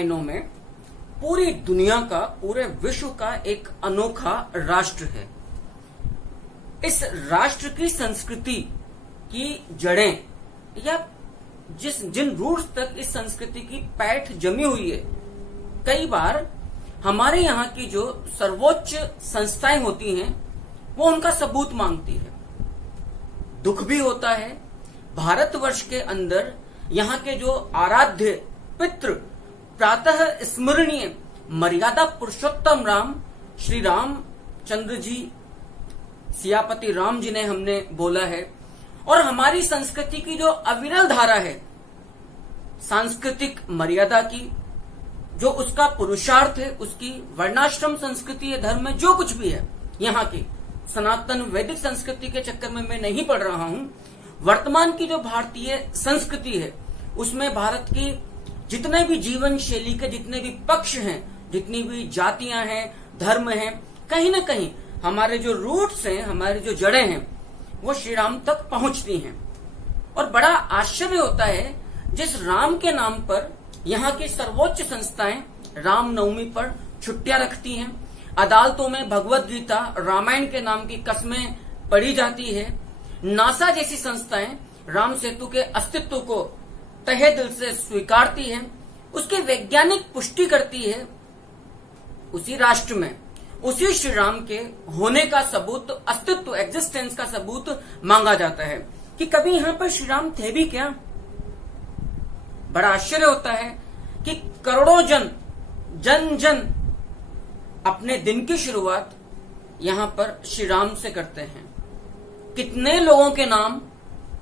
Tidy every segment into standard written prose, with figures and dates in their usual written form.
मायनों में पूरी दुनिया का, पूरे विश्व का एक अनोखा राष्ट्र है। इस राष्ट्र की संस्कृति की जड़ें या जिन रूट्स तक इस संस्कृति की पैठ जमी हुई है, कई बार हमारे यहाँ की जो सर्वोच्च संस्थाएं होती हैं वो उनका सबूत मांगती है। दुख भी होता है। भारतवर्ष के अंदर यहाँ के जो आराध्य पितृ, प्रातः स्मरणीय मर्यादा पुरुषोत्तम राम, श्री रामचंद्र जी, सियापति राम जी ने हमने बोला है, और हमारी संस्कृति की जो अविरल धारा है सांस्कृतिक मर्यादा की, जो उसका पुरुषार्थ है, उसकी वर्णाश्रम संस्कृति है, धर्म में जो कुछ भी है, यहाँ की सनातन वैदिक संस्कृति के चक्कर में मैं नहीं पढ़ रहा हूं। वर्तमान की जो भारतीय संस्कृति है उसमें भारत की जितने भी जीवन शैली के जितने भी पक्ष हैं, जितनी भी जातियां हैं, धर्म हैं, कहीं ना कहीं हमारे जो रूट्स हैं, हमारी जो जड़ें हैं, वो श्री राम तक पहुंचती हैं। और बड़ा आश्चर्य होता है, जिस राम के नाम पर यहाँ की सर्वोच्च संस्थाएं रामनवमी पर छुट्टियां रखती हैं, अदालतों में भगवत गीता, रामायण के नाम की कस्में पढ़ी जाती है, नासा जैसी संस्थाएं राम सेतु के अस्तित्व को तहे दिल से स्वीकारती है, उसकी वैज्ञानिक पुष्टि करती है, उसी राष्ट्र में उसी श्री राम के होने का सबूत, अस्तित्व, एग्जिस्टेंस का सबूत मांगा जाता है कि कभी यहां पर श्री राम थे भी क्या। बड़ा आश्चर्य होता है कि करोड़ों जन अपने दिन की शुरुआत यहां पर श्री राम से करते हैं। कितने लोगों के नाम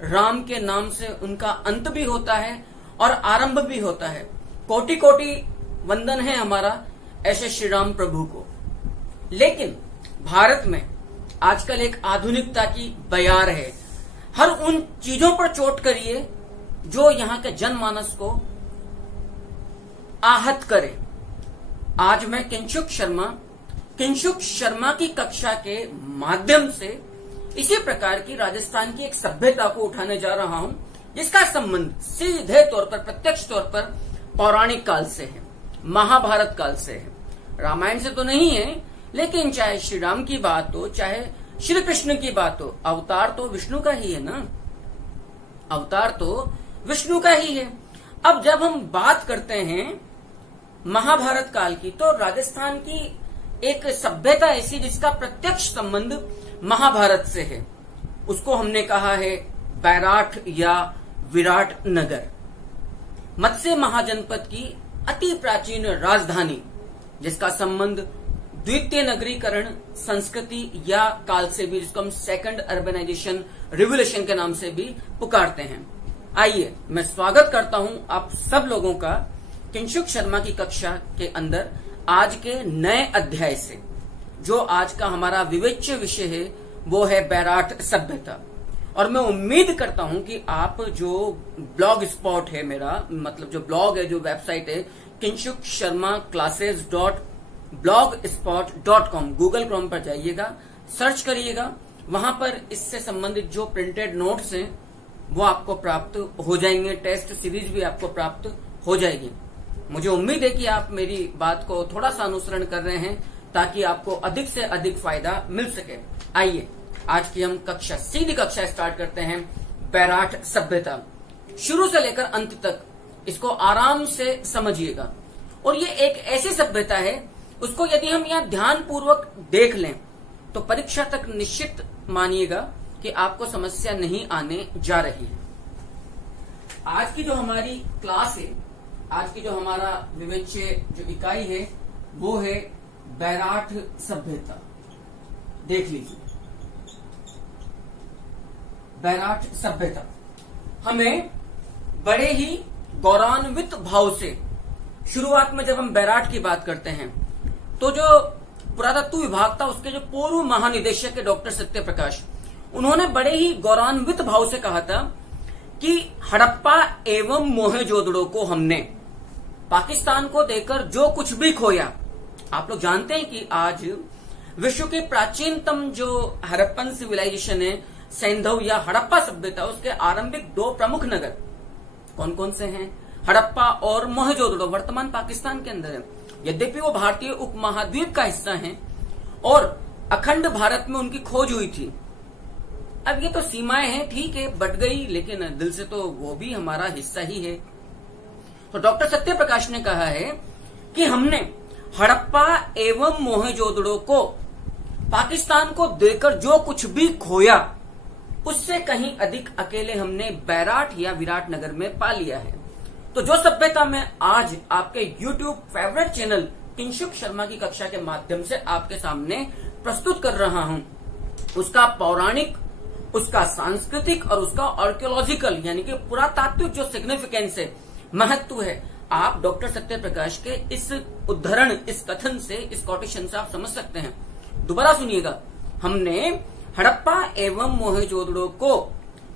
राम के नाम से उनका अंत भी होता है और आरंभ भी होता है। कोटि कोटि वंदन है हमारा ऐसे श्री राम प्रभु को। लेकिन भारत में आजकल एक आधुनिकता की बयार है। हर उन चीजों पर चोट करिए जो यहाँ के जनमानस को आहत करे। आज मैं किंशुक शर्मा की कक्षा के माध्यम से इसी प्रकार की राजस्थान की एक सभ्यता को उठाने जा रहा हूं, जिसका संबंध सीधे तौर पर, प्रत्यक्ष तौर पर पौराणिक काल से है, महाभारत काल से है। रामायण से तो नहीं है, लेकिन चाहे श्री राम की बात हो, चाहे श्री कृष्ण की बात हो, अवतार तो विष्णु का ही है ना, अवतार तो विष्णु का ही है। अब जब हम बात करते हैं महाभारत काल की, तो राजस्थान की एक सभ्यता ऐसी जिसका प्रत्यक्ष संबंध महाभारत से है, उसको हमने कहा है बैराठ या विराट नगर। मत्स्य महाजनपद की अति प्राचीन राजधानी, जिसका संबंध द्वितीय नगरीकरण संस्कृति या काल से भी, जिसको हम सेकंड अर्बनाइजेशन रिवोल्यूशन के नाम से भी पुकारते हैं। आइए मैं स्वागत करता हूं आप सब लोगों का किंशुक शर्मा की कक्षा के अंदर आज के नए अध्याय से। जो आज का हमारा विवेच्य विषय है वो है बैराठ सभ्यता। और मैं उम्मीद करता हूं कि आप जो ब्लॉग स्पॉट है मेरा, मतलब जो ब्लॉग है, जो वेबसाइट है Kinshuk Sharma classes.blogspot.com, Google Chrome पर जाइएगा, सर्च करिएगा, वहां पर इससे संबंधित जो प्रिंटेड नोट्स हैं वो आपको प्राप्त हो जाएंगे, टेस्ट सीरीज भी आपको प्राप्त हो जाएगी। मुझे उम्मीद है कि आप मेरी बात को थोड़ा सा अनुसरण कर रहे हैं ताकि आपको अधिक से अधिक फायदा मिल सके। आइए आज की हम सीधी कक्षा स्टार्ट करते हैं। बैराठ सभ्यता, शुरू से लेकर अंत तक इसको आराम से समझिएगा। और ये एक ऐसी सभ्यता है, उसको यदि हम यहाँ ध्यान पूर्वक देख लें तो परीक्षा तक निश्चित मानिएगा कि आपको समस्या नहीं आने जा रही है। आज की जो हमारी क्लास है, आज की जो हमारा विवेच्य जो इकाई है वो है बैराठ सभ्यता। देख लीजिए, बैराठ सभ्यता हमें बड़े ही गौरवान्वित भाव से, शुरुआत में जब हम बैराठ की बात करते हैं तो जो पुरातत्व विभाग था उसके जो पूर्व महानिदेशक है डॉक्टर सत्य प्रकाश, उन्होंने बड़े ही गौरवान्वित भाव से कहा था कि हड़प्पा एवं मोहेंजोदड़ो को हमने पाकिस्तान को देकर जो कुछ भी खोया। आप लोग जानते हैं कि आज विश्व के प्राचीनतम जो हड़प्पन सिविलाइजेशन है, सैंधव या हड़प्पा सभ्यता, उसके आरंभिक दो प्रमुख नगर कौन कौन से हैं? हड़प्पा और मोहनजोदड़ो वर्तमान पाकिस्तान के अंदर है। यद्यपि वो भारतीय उपमहाद्वीप का हिस्सा हैं और अखंड भारत में उनकी खोज हुई थी। अब ये तो सीमाएं हैं, ठीक है, बट गई, लेकिन दिल से तो वो भी हमारा हिस्सा ही है। तो डॉक्टर सत्यप्रकाश ने कहा है कि हमने हड़प्पा एवं मोहनजोदड़ो को पाकिस्तान को देकर जो कुछ भी खोया उससे कहीं अधिक अकेले हमने बैराट या विराटनगर में पा लिया है। तो जो सभ्यता मैं आज आपके YouTube favourite channel Kinshuk Sharma की कक्षा के माध्यम से आपके सामने प्रस्तुत कर रहा हूं, उसका पौराणिक, उसका सांस्कृतिक और उसका आर्कियोलॉजिकल यानी कि पुरातात्विक जो सिग्निफिकेंस है, महत्व है, आप डॉक्टर सत्यप्रकाश के इस उद्धरण, इस कथन से, इस कोटेशन से आप समझ सकते हैं। दोबारा सुनिएगा, हमने हड़प्पा एवं मोहनजोदड़ो को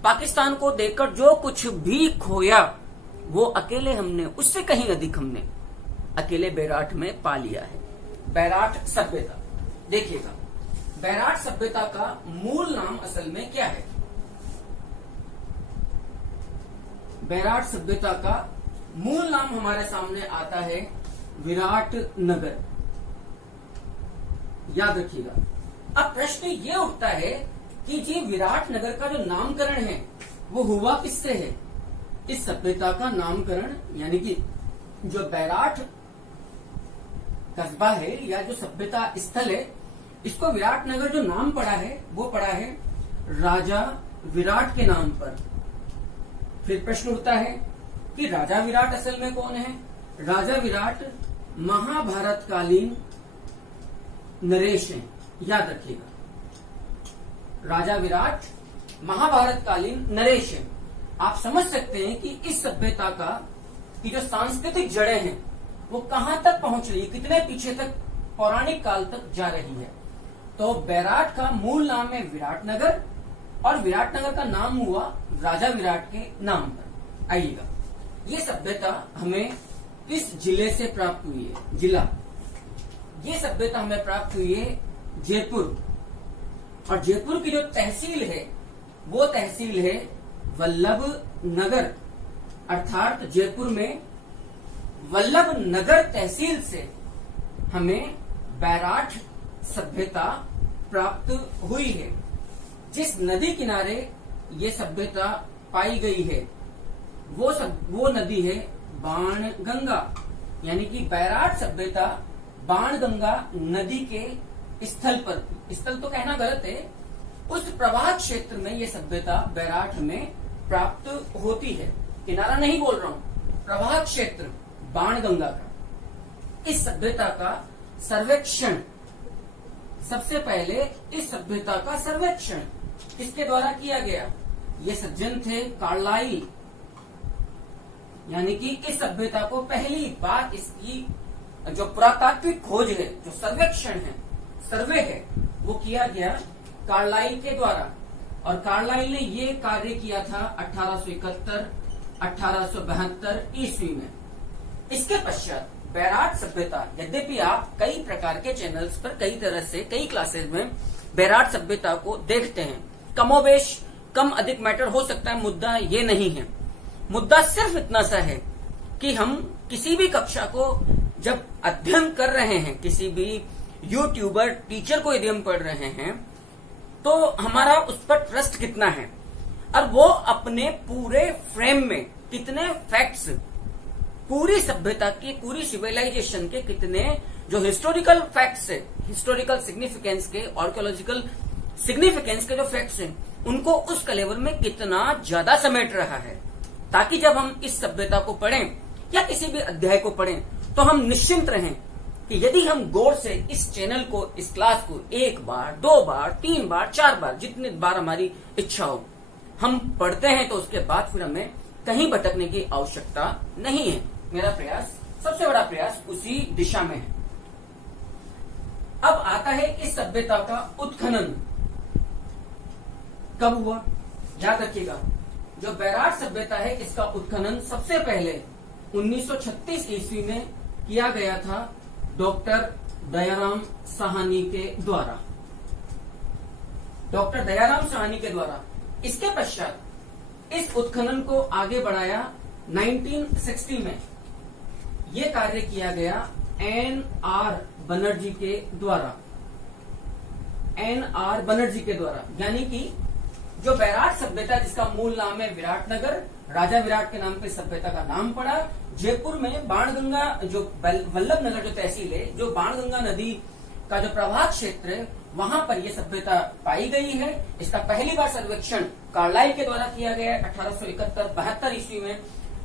पाकिस्तान को देकर जो कुछ भी खोया वो अकेले हमने, उससे कहीं अधिक हमने अकेले बैराट में पा लिया है। बैराट सभ्यता, देखिएगा, बैराट सभ्यता का मूल नाम असल में क्या है? बैराट सभ्यता का मूल नाम हमारे सामने आता है विराटनगर। याद रखिएगा। अब प्रश्न ये उठता है कि जी विराटनगर का जो नामकरण है वो हुआ किससे है? इस सभ्यता का नामकरण यानी कि जो बैराट कस्बा है या जो सभ्यता स्थल है, इसको विराटनगर जो नाम पड़ा है वो पड़ा है राजा विराट के नाम पर। फिर प्रश्न उठता है कि राजा विराट असल में कौन है? राजा विराट महाभारतकालीन नरेश हैं। याद रखिएगा, राजा विराट महाभारतकालीन नरेश हैं। आप समझ सकते हैं कि इस सभ्यता का की जो सांस्कृतिक जड़ें हैं वो कहां तक पहुंच रही है, कितने पीछे तक, पौराणिक काल तक जा रही है। तो बैराट का मूल नाम है विराटनगर और विराटनगर का नाम हुआ राजा विराट के नाम पर। आइएगा, ये सभ्यता हमें किस जिले से प्राप्त हुई है? जिला, ये सभ्यता हमें प्राप्त हुई है जयपुर, और जयपुर की जो तहसील है वो तहसील है वल्लभ नगर, अर्थात जयपुर में वल्लभ नगर तहसील से हमें बैराट सभ्यता प्राप्त हुई है। जिस नदी किनारे ये सभ्यता पाई गई है वो नदी है बाणगंगा, यानी कि बैराट सभ्यता बाणगंगा नदी के स्थल पर, स्थल तो कहना गलत है, उस प्रवाह क्षेत्र में ये सभ्यता बैराट में प्राप्त होती है। किनारा नहीं बोल रहा हूं, प्रवाह क्षेत्र बाणगंगा का। इस सभ्यता का सर्वेक्षण, सबसे पहले इस सभ्यता का सर्वेक्षण किसके द्वारा किया गया? ये सज्जन थे कार्लाइल, यानी कि इस सभ्यता को पहली बार इसकी जो पुरातात्विक खोज है, जो सर्वेक्षण है, सर्वे है, वो किया गया कार्लाइल के द्वारा। और कार्लाइल ने ये कार्य किया था 1871, 1872 ईस्वी में। इसके पश्चात बैराट सभ्यता, यद्यपि आप कई प्रकार के चैनल्स पर कई तरह से कई क्लासेस में बैराट सभ्यता को देखते हैं, कमोबेश कम अधिक मैटर हो सकता है, मुद्दा ये नहीं है। मुद्दा सिर्फ इतना सा है कि हम किसी भी कक्षा को जब अध्ययन कर रहे हैं, किसी भी यूट्यूबर टीचर को यदि हम पढ़ रहे हैं, तो हमारा उस पर ट्रस्ट कितना है और वो अपने पूरे फ्रेम में कितने फैक्ट्स, पूरी सभ्यता की, पूरी सिविलाइजेशन के कितने जो हिस्टोरिकल फैक्ट्स है, हिस्टोरिकल सिग्निफिकेंस के, आर्कियोलॉजिकल सिग्निफिकेंस के जो फैक्ट्स हैं, उनको उस कलेवर में कितना ज्यादा समेट रहा है, ताकि जब हम इस सभ्यता को पढ़ें या किसी भी अध्याय को पढ़ें तो हम निश्चिंत रहें कि यदि हम गौर से इस चैनल को, इस क्लास को 1 बार, 2 बार, 3 बार, 4 बार, जितनी बार हमारी इच्छा हो, हम पढ़ते हैं तो उसके बाद फिर हमें कहीं भटकने की आवश्यकता नहीं है। मेरा प्रयास, सबसे बड़ा प्रयास उसी दिशा में है। अब आता है इस सभ्यता का उत्खनन कब हुआ? याद रखिएगा, जो बैराट सभ्यता है इसका उत्खनन सबसे पहले 1936 ईस्वी में किया गया था डॉक्टर दयाराम साहनी के द्वारा, डॉक्टर दयाराम साहनी के द्वारा। इसके पश्चात इस उत्खनन को आगे बढ़ाया 1960 में ये कार्य किया गया N.R. बनर्जी के द्वारा। N.R. बनर्जी के द्वारा, यानी कि जो बैराट सभ्यता, जिसका मूल नाम है विराटनगर, राजा विराट के नाम पे सभ्यता का नाम पड़ा। जयपुर में बाणगंगा, जो वल्लभ नगर जो तहसील है, जो बाणगंगा नदी का जो प्रवाह क्षेत्र है, वहां पर यह सभ्यता पाई गई है। इसका पहली बार सर्वेक्षण कार्लाइल के द्वारा किया गया 1871-72 ईस्वी में।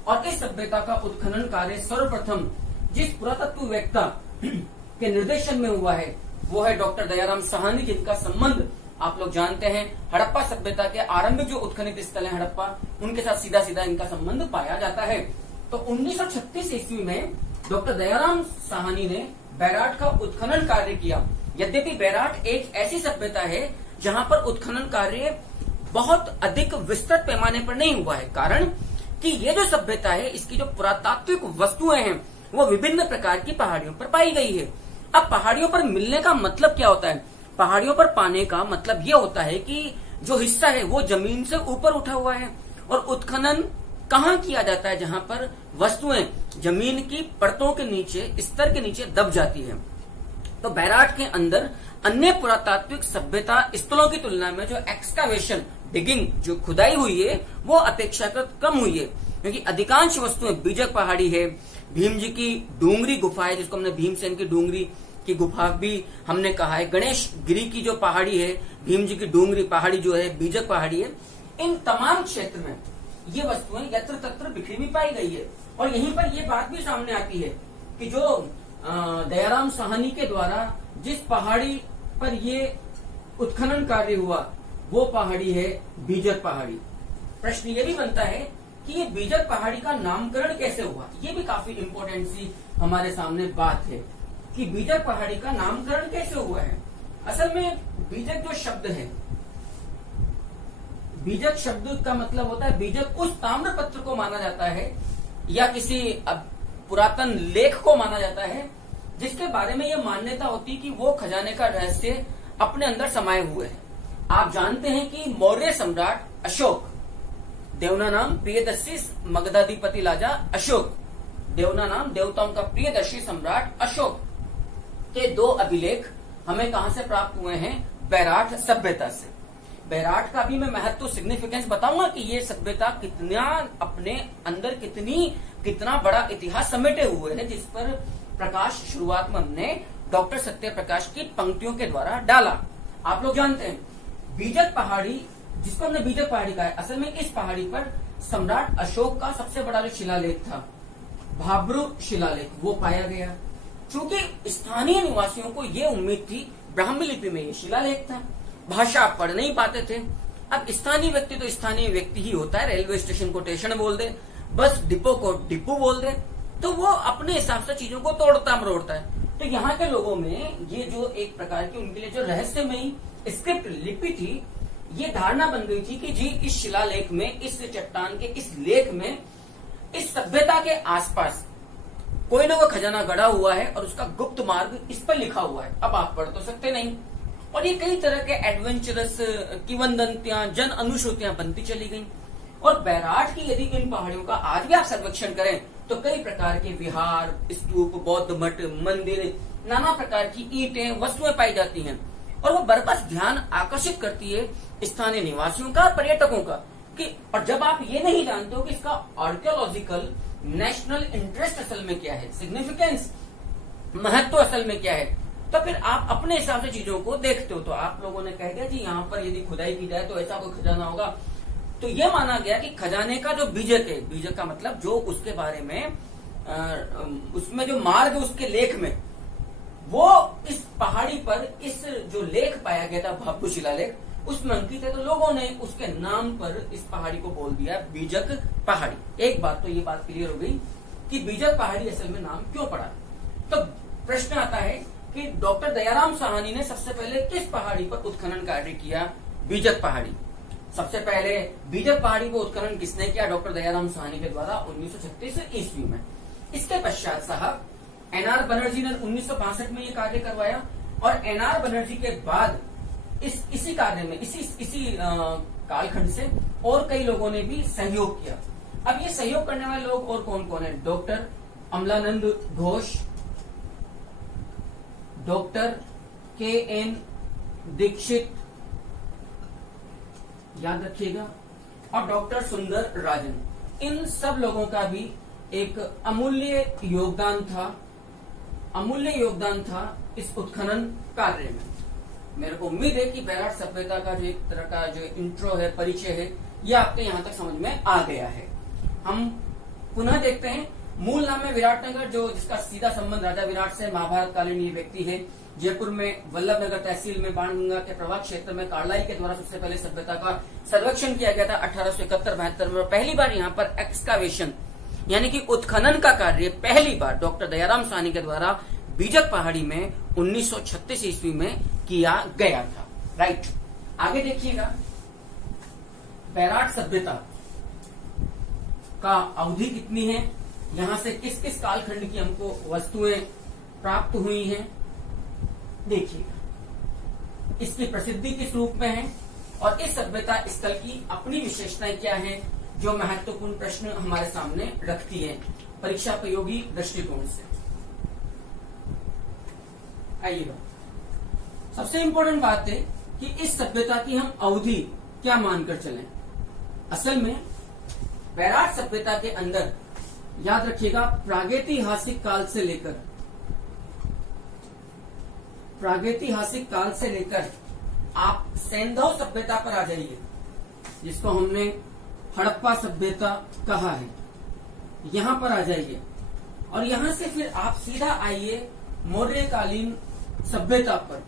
और इस सभ्यता का उत्खनन कार्य सर्वप्रथम जिस पुरातत्ववेत्ता के निर्देशन में हुआ है वो है डॉक्टर दयाराम साहनी, जिनका संबंध आप लोग जानते हैं हड़प्पा सभ्यता के आरंभिक जो उत्खनित स्थल है हड़प्पा, उनके साथ सीधा सीधा इनका संबंध पाया जाता है। तो 1936 ईस्वी में डॉक्टर दयाराम साहनी ने बैराट का उत्खनन कार्य किया। यद्यपि बैराट एक ऐसी सभ्यता है जहां पर उत्खनन कार्य बहुत अधिक विस्तृत पैमाने पर नहीं हुआ है, कारण कि ये जो सभ्यता है, इसकी जो पुरातात्विक वस्तुएं हैं वो विभिन्न प्रकार की पहाड़ियों पर पाई गई है। अब पहाड़ियों पर मिलने का मतलब क्या होता है? पहाड़ियों पर पाने का मतलब ये होता है कि जो हिस्सा है वो जमीन से ऊपर उठा हुआ है। और उत्खनन कहाँ किया जाता है? जहां पर वस्तुएं जमीन की परतों के नीचे, स्तर के नीचे दब जाती है। तो बैराट के अंदर अन्य पुरातात्विक सभ्यता स्थलों की तुलना में जो एक्सकावेशन, डिगिंग, जो खुदाई हुई है वो अपेक्षाकृत कम हुई है, क्योंकि अधिकांश वस्तुएं बीजक पहाड़ी है, भीम जी की डूंगरी गुफा है, जिसको हमने भीमसेन की डूंगरी की गुफा भी हमने कहा है, गणेश गिरी की जो पहाड़ी है, भीम जी की डूंगरी पहाड़ी जो है, बीजक पहाड़ी है। इन तमाम क्षेत्र में ये वस्तुएं यत्र तत्र बिखरी हुई पाई गई है। और यहीं पर ये बात भी सामने आती है कि जो दयाराम साहनी के द्वारा जिस पहाड़ी पर ये उत्खनन कार्य हुआ वो पहाड़ी है बीजक पहाड़ी। प्रश्न ये भी बनता है कि ये बीजक पहाड़ी का नामकरण कैसे हुआ? ये भी काफी इंपॉर्टेंट सी हमारे सामने बात है कि बीजक पहाड़ी का नामकरण कैसे हुआ है। असल में बीजक जो शब्द है, बीजक शब्द का मतलब होता है, बीजक उस ताम्रपत्र को माना जाता है या किसी पुरातन लेख को माना जाता है जिसके बारे में यह मान्यता होती कि वो खजाने का रहस्य अपने अंदर समाये हुए है। आप जानते हैं कि मौर्य सम्राट अशोक, देवना नाम प्रियदर्शी मगधाधिपति राजा अशोक, देवना नाम देवताओं का प्रियदर्शी सम्राट अशोक के 2 अभिलेख हमें कहां से प्राप्त हुए हैं? बैराट सभ्यता से। बैराट का भी मैं महत्व, सिग्निफिकेंस बताऊंगा कि ये सभ्यता कितना अपने अंदर कितना बड़ा इतिहास समेटे हुए है, जिस पर प्रकाश शुरुआत में हमने डॉक्टर सत्य प्रकाश की पंक्तियों के द्वारा डाला। आप लोग जानते हैं बीजक पहाड़ी, जिसको हमने बीजक पहाड़ी कहा है, असल में इस पहाड़ी पर सम्राट अशोक का सबसे बड़ा जो शिलालेख था, भाब्रू शिलालेख, वो पाया गया। चूंकि स्थानीय निवासियों को ये उम्मीद थी, ब्राह्मी लिपि में ये शिलालेख था, भाषा आप पढ़ नहीं पाते थे। अब स्थानीय व्यक्ति तो स्थानीय व्यक्ति ही होता है, रेलवे स्टेशन को स्टेशन बोल दे, बस डिपो को डिपो बोल दे, तो वो अपने हिसाब से चीजों को तोड़ता मरोड़ता है। तो यहाँ के लोगों में ये जो एक प्रकार की उनके लिए जो रहस्यमयी स्क्रिप्ट लिपि थी, ये धारणा बन गई थी कि जी इस शिलालेख में, इस चट्टान के इस लेख में, इस सभ्यता के आसपास कोई ना कोई खजाना गड़ा हुआ है और उसका गुप्त मार्ग इस पर लिखा हुआ है। अब आप पढ़ तो सकते नहीं। और ये कई तरह के एडवेंचरस किंवदंतियां, जन अनुश्रुतियां बनती चली गई। और बैराट की यदि इन पहाड़ियों का आज भी आप सर्वेक्षण करें तो कई प्रकार के विहार, स्तूप, बौद्ध मठ, मंदिर, नाना प्रकार की ईंटें, वस्तुएं पाई जाती हैं। और वो बरबस ध्यान आकर्षित करती है स्थानीय निवासियों का, पर्यटकों का। कि और जब आप ये नहीं जानते हो कि इसका आर्कियोलॉजिकल नेशनल इंटरेस्ट असल में क्या है, सिग्निफिकेंस, महत्व असल में क्या है, तो फिर आप अपने हिसाब से चीजों को देखते हो। तो आप लोगों ने कह दिया जी यहाँ पर यदि खुदाई की जाए तो ऐसा कोई खजाना होगा। तो ये माना गया कि खजाने का जो बीजक है, बीजक का मतलब जो उसके बारे में उसमें जो मार्ग उसके लेख में, वो इस पहाड़ी पर इस जो लेख पाया गया था, भाब्रू शिलालेख, उसमें अंकित है। तो लोगों ने उसके नाम पर इस पहाड़ी को बोल दिया बीजक पहाड़ी। एक बात तो ये बात क्लियर हो गई कि बीजक पहाड़ी असल में नाम क्यों पड़ा। तो प्रश्न आता है कि डॉक्टर दयाराम साहनी ने सबसे पहले किस पहाड़ी पर उत्खनन कार्य किया? बीजक पहाड़ी। सबसे पहले बीजक पहाड़ी को उत्खनन किसने किया? डॉक्टर दयाराम साहनी के द्वारा 1936 ईस्वी में। इसके पश्चात साहब एनआर बनर्जी ने 1962 में ये कार्य करवाया। और एनआर बनर्जी के बाद इसी कार्य में, इसी कालखंड से और कई लोगों ने भी सहयोग किया। अब ये सहयोग करने वाले लोग और कौन कौन है? Doctor Amalananda Ghosh, doctor KN Dikshit, याद रखिएगा, और डॉक्टर सुंदर राजन। इन सब लोगों का भी एक अमूल्य योगदान था इस उत्खनन कार्य में। मेरे को उम्मीद है कि बैराट सभ्यता का जो एक तरह का जो इंट्रो है, परिचय है, ये आपके यहाँ तक समझ में आ गया है। हम पुनः देखते हैं। मूल नाम है विराटनगर, जो जिसका सीधा संबंध राजा विराट से महाभारत कालीन ये व्यक्ति है। जयपुर में वल्लभनगर तहसील में बाणगंगा के प्रवाह क्षेत्र में कार्लाइल के द्वारा सबसे पहले सभ्यता का सर्वेक्षण किया गया था 1871-72 में। पहली बार यहाँ पर एक्सकावेशन यानी कि उत्खनन का कार्य पहली बार डॉक्टर दयाराम साहनी के द्वारा बीजक पहाड़ी में 1936 ईस्वी में किया गया था। राइट, आगे देखिएगा। बैराट सभ्यता का अवधि कितनी है, यहां से किस किस कालखंड की हमको वस्तुएं प्राप्त हुई हैं, देखिएगा। इसकी प्रसिद्धि किस रूप में है और इस सभ्यता स्थल की अपनी विशेषताएं क्या हैं, जो महत्वपूर्ण प्रश्न हमारे सामने रखती है परीक्षा प्रयोगी दृष्टिकोण से। आइएगा, सबसे इंपॉर्टेंट बात है कि इस सभ्यता की हम अवधि क्या मानकर चलें। असल में बैराट सभ्यता के अंदर याद रखिएगा प्रागैतिहासिक काल से लेकर आप सैंधव सभ्यता पर आ जाइए, जिसको हमने हड़प्पा सभ्यता कहा है, यहां पर आ जाइए और यहां से फिर आप सीधा आइए मौर्यकालीन सभ्यता पर,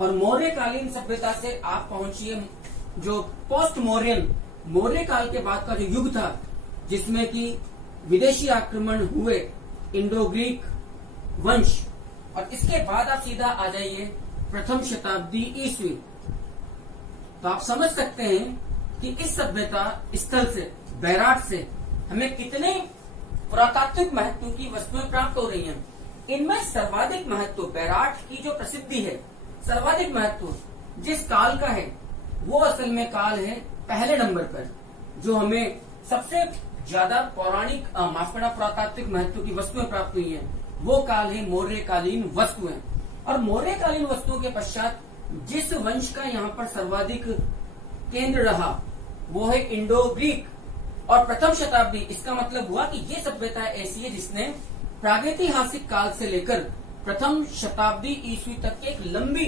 और मौर्यकालीन सभ्यता से आप पहुंचिए जो पोस्ट मौर्य काल के बाद का जो युग था, जिसमें कि विदेशी आक्रमण हुए, इंडो ग्रीक वंश, और इसके बाद आप सीधा आ जाइए प्रथम शताब्दी ईस्वी। तो आप समझ सकते हैं कि इस सभ्यता स्थल से, बैराट से हमें कितने पुरातात्विक महत्व की वस्तुएं प्राप्त हो रही हैं। इनमें सर्वाधिक महत्व बैराट की जो प्रसिद्धि है, सर्वाधिक महत्व जिस काल का है, वो असल में काल है पहले नंबर पर, जो हमें सबसे ज्यादा पौराणिक पुरातात्विक महत्व की वस्तुएं प्राप्त हुई हैं, वो काल है मौर्यकालीन वस्तुएं। और मौर्यकालीन वस्तुओं के पश्चात जिस वंश का यहाँ पर सर्वाधिक केंद्र रहा, वो है इंडो ग्रीक और प्रथम शताब्दी। इसका मतलब हुआ कि ये सभ्यता ऐसी है जिसने प्रागैतिहासिक काल से लेकर प्रथम शताब्दी ईस्वी तक की एक लंबी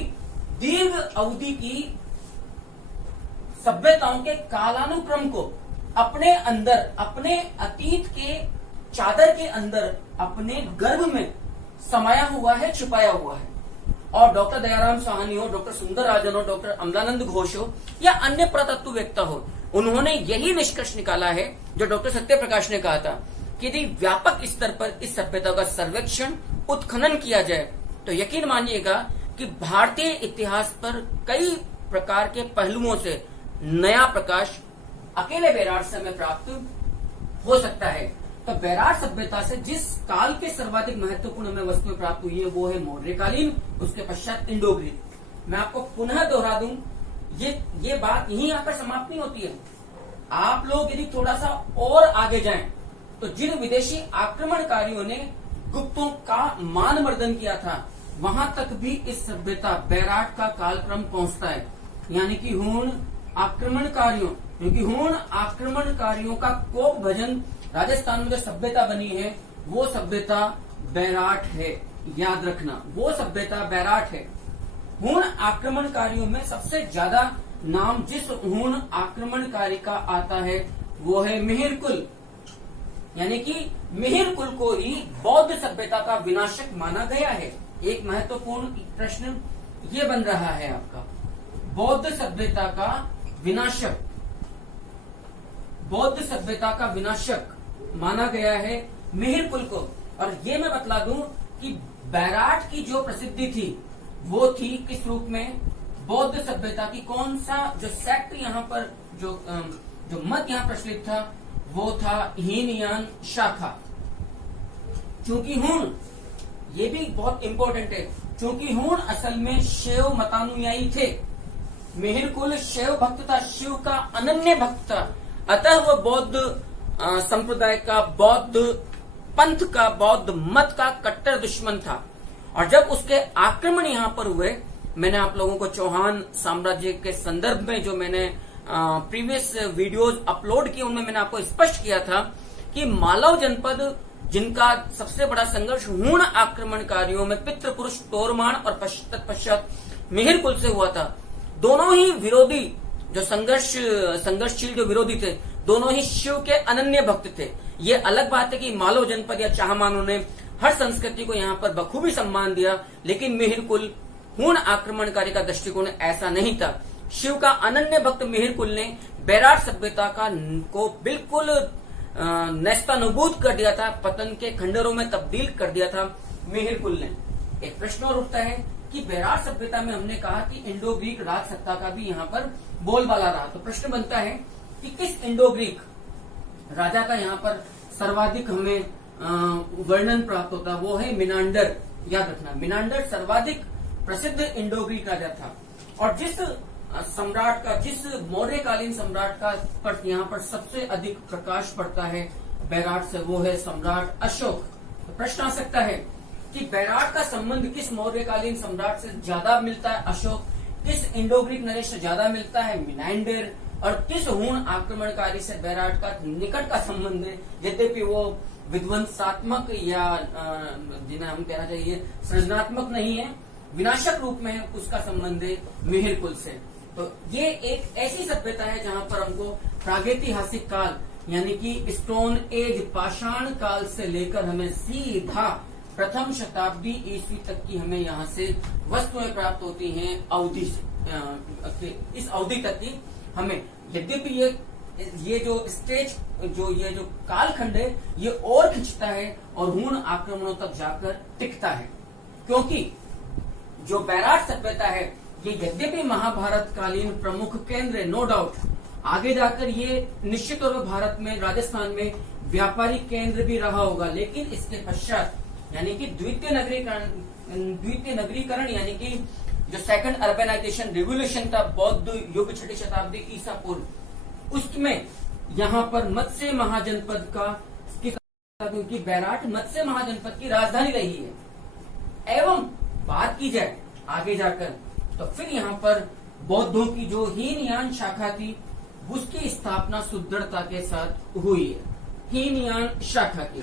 दीर्घ अवधि की सभ्यताओं के कालानुक्रम को अपने अंदर, अपने अतीत के चादर के अंदर, अपने गर्भ में समाया हुआ है, छुपाया हुआ है। और डॉक्टर दयाराम साहनी हो, डॉक्टर सुंदर राजन हो, डॉक्टर अमलानंद घोष हो या अन्य पुरातत्ववेत्ता हो, उन्होंने यही निष्कर्ष निकाला है जो डॉक्टर सत्यप्रकाश ने कहा था कि यदि व्यापक स्तर पर इस सभ्यता का सर्वेक्षण, उत्खनन किया जाए तो यकीन मानिएगा कि भारतीय इतिहास पर कई प्रकार के पहलुओं से नया प्रकाश अकेले बैराट से हमें प्राप्त हो सकता है। तो बैराट सभ्यता से जिस काल के सर्वाधिक महत्वपूर्ण हमें वस्तुएं प्राप्त हुई है, वो है मौर्यकालीन, उसके पश्चात इंडो ग्रीक। मैं आपको पुनः दोहरा दूं, ये बात यहीं यहाँ पर समाप्त नहीं होती है। आप लोग यदि थोड़ा सा और आगे जाएं, तो जिन विदेशी आक्रमणकारियों ने गुप्तों का मानमर्दन किया था, वहां तक भी इस सभ्यता बैराट का कालक्रम पहुंचता है। यानी कि हूण आक्रमणकारियों, क्योंकि हूण आक्रमणकारियों का कोप भजन राजस्थान में जो सभ्यता बनी है, वो सभ्यता बैराट है। याद रखना, वो सभ्यता बैराट है। हूण आक्रमणकारियों में सबसे ज्यादा नाम जिस हूण आक्रमणकारी का आता है, वो है मिहिर कुल। यानी कि मिहिर कुल को ही बौद्ध सभ्यता का विनाशक माना गया है। एक महत्वपूर्ण प्रश्न ये बन रहा है आपका, बौद्ध सभ्यता का विनाशक, बौद्ध सभ्यता का विनाशक माना गया है मिहिर कुल को। और ये मैं बतला दूं कि बैराट की जो प्रसिद्धि थी, वो थी किस रूप में, बौद्ध सभ्यता की कौन सा जो सेक्ट यहाँ पर जो मत यहाँ प्रचलित था, वो था हीनयान शाखा। चूंकि हूण, ये भी बहुत इंपॉर्टेंट है, चूंकि हूण असल में शैव मतानुयायी थे, मिहिर कुल शैव भक्त था, शिव का अनन्य भक्त था, अतः वह बौद्ध संप्रदाय का, बौद्ध पंथ का, बौद्ध मत का कट्टर दुश्मन था। और जब उसके आक्रमण यहां पर हुए, मैंने आप लोगों को चौहान साम्राज्य के संदर्भ में जो मैंने प्रीवियस वीडियोज अपलोड किए उनमें मैंने आपको स्पष्ट किया था कि मालव जनपद, जिनका सबसे बड़ा संघर्ष हूण आक्रमणकारियों में पितृपुरुष तोरमाण और तत्पश्चात मिहिर कुल से हुआ था, दोनों ही विरोधी जो संघर्षशील जो विरोधी थे, दोनों ही शिव के अनन्य भक्त थे। ये अलग बात है कि मालव जनपद या चाहमानों ने हर संस्कृति को यहाँ पर बखूबी सम्मान दिया, लेकिन मिहिर कुल हूण आक्रमणकारी का दृष्टिकोण ऐसा नहीं था। शिव का अनन्य भक्त मिहिर कुल ने बैराट सभ्यता को बिल्कुल नेस्तनाबूद कर दिया था, पतन के खंडरों में तब्दील कर दिया था मिहिर कुल ने। एक प्रश्न और उठता है कि बैराट सभ्यता में हमने कहा कि इंडो ग्रीक राज सत्ता का भी यहाँ पर बोलबाला रहा, तो प्रश्न बनता है कि किस इंडो ग्रीक राजा का यहाँ पर सर्वाधिक हमें वर्णन प्राप्त होता। वो है मिनांडर। याद रखना, मिनांडर सर्वाधिक प्रसिद्ध इंडो ग्रीक राजा था। और जिस सम्राट का, जिस मौर्यकालीन सम्राट का पर यहाँ पर सबसे अधिक प्रकाश पड़ता है बैराट से, वो है सम्राट अशोक। तो प्रश्न आ सकता है कि बैराट का संबंध किस मौर्यकालीन सम्राट से ज्यादा मिलता है, अशोक, किस इंडो ग्रीक नरेश से ज्यादा मिलता है, मिनांडर, और किस हूण आक्रमणकारी से बैराट का निकट का संबंध है। यद्यपि वो विध्वंसात्मक या जिन्हें हम कहना चाहिए सृजनात्मक नहीं है, विनाशक रूप में है, उसका संबंध है मिहिर कुल से। तो ये एक ऐसी सभ्यता है जहां पर हमको प्रागैतिहासिक काल यानी कि स्टोन एज, पाषाण काल से लेकर हमें सीधा प्रथम शताब्दी ईस्वी तक की हमें यहाँ से वस्तुएं प्राप्त होती हैं अवधि से, इस अवधि तक की हमें। यद्यपि ये जो स्टेज, ये जो कालखंड है, ये और खिंचता है और हूण आक्रमणों तक जाकर टिकता है, क्योंकि जो बैराट सभ्यता है ये यद्यपि महाभारत कालीन प्रमुख केंद्र है, नो डाउट, आगे जाकर ये निश्चित तौर पर भारत में, राजस्थान में व्यापारिक केंद्र भी रहा होगा, लेकिन इसके पश्चात यानी कि द्वितीय नगरीकरण यानी कि जो सेकंड अर्बेनाइजेशन रिवोल्यूशन था बौद्ध युग 6ठी शताब्दी ईसा पूर्व, उसमें यहाँ पर मत्स्य महाजनपद क्योंकि बैराट मत्स्य महाजनपद की राजधानी रही है। एवं बात की जाए आगे जाकर तो फिर यहाँ पर बौद्धों की जो हीनयान शाखा थी उसकी स्थापना सुदृढ़ता के साथ हुई है। हीनयान शाखा की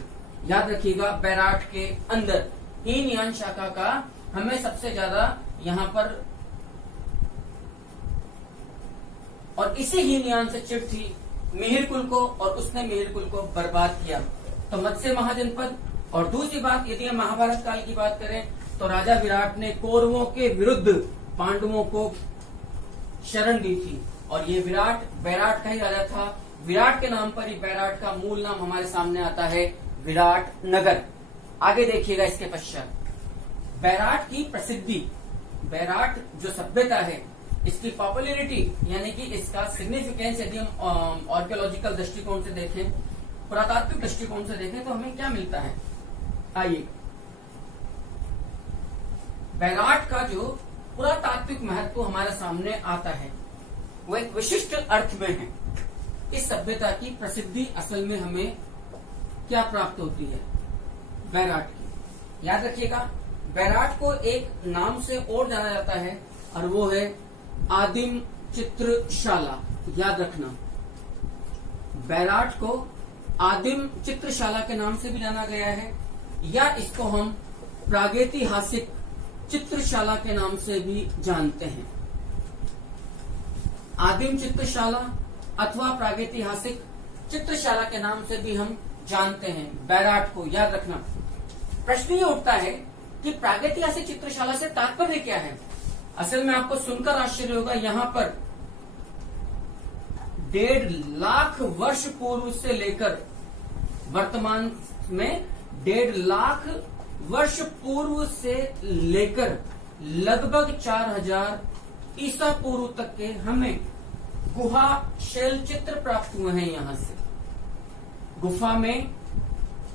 याद रखिएगा, बैराट के अंदर हीनयान शाखा का हमें सबसे ज्यादा यहाँ पर, और इसी हीनयान से चिढ़ थी मिहिर कुल को और उसने मिहिर कुल को बर्बाद किया। तो मत्स्य महाजनपद। और दूसरी बात, यदि हम महाभारत काल की बात करें तो राजा विराट ने कौरवों के विरुद्ध पांडवों को शरण दी थी, और ये विराट बैराट का ही राजा था। विराट के नाम पर ही बैराट का मूल नाम हमारे सामने आता है विराट नगर। आगे देखिएगा इसके पश्चात बैराट की प्रसिद्धि, बैराट जो सभ्यता है इसकी पॉपुलैरिटी यानी कि इसका सिग्निफिकेंस यदि हम आर्कियोलॉजिकल दृष्टिकोण से देखें, पुरातात्विक दृष्टिकोण से देखें तो हमें क्या मिलता है। आइए, बैराट का जो पुरातात्विक महत्व हमारे सामने आता है वो एक विशिष्ट अर्थ में है। इस सभ्यता की प्रसिद्धि असल में हमें क्या प्राप्त होती है, बैराट की। याद रखिएगा, बैराट को एक नाम से और जाना जाता है और वो है आदिम चित्रशाला। याद रखना, बैराट को आदिम चित्रशाला के नाम से भी जाना गया है, या इसको हम प्रागैतिहासिक चित्रशाला के नाम से भी जानते हैं। आदिम चित्रशाला अथवा प्रागैतिहासिक चित्रशाला के नाम से भी हम जानते हैं बैराट को। याद रखना, प्रश्न ये उठता है कि प्रागैतिहासिक चित्रशाला से तात्पर्य क्या है। असल में आपको सुनकर आश्चर्य होगा, यहाँ पर 1.5 लाख वर्ष पूर्व से लेकर वर्तमान में 1.5 लाख वर्ष पूर्व से लेकर लगभग 4000 ईसा पूर्व तक के हमें गुहा शैल चित्र प्राप्त हुए हैं। यहाँ से गुफा में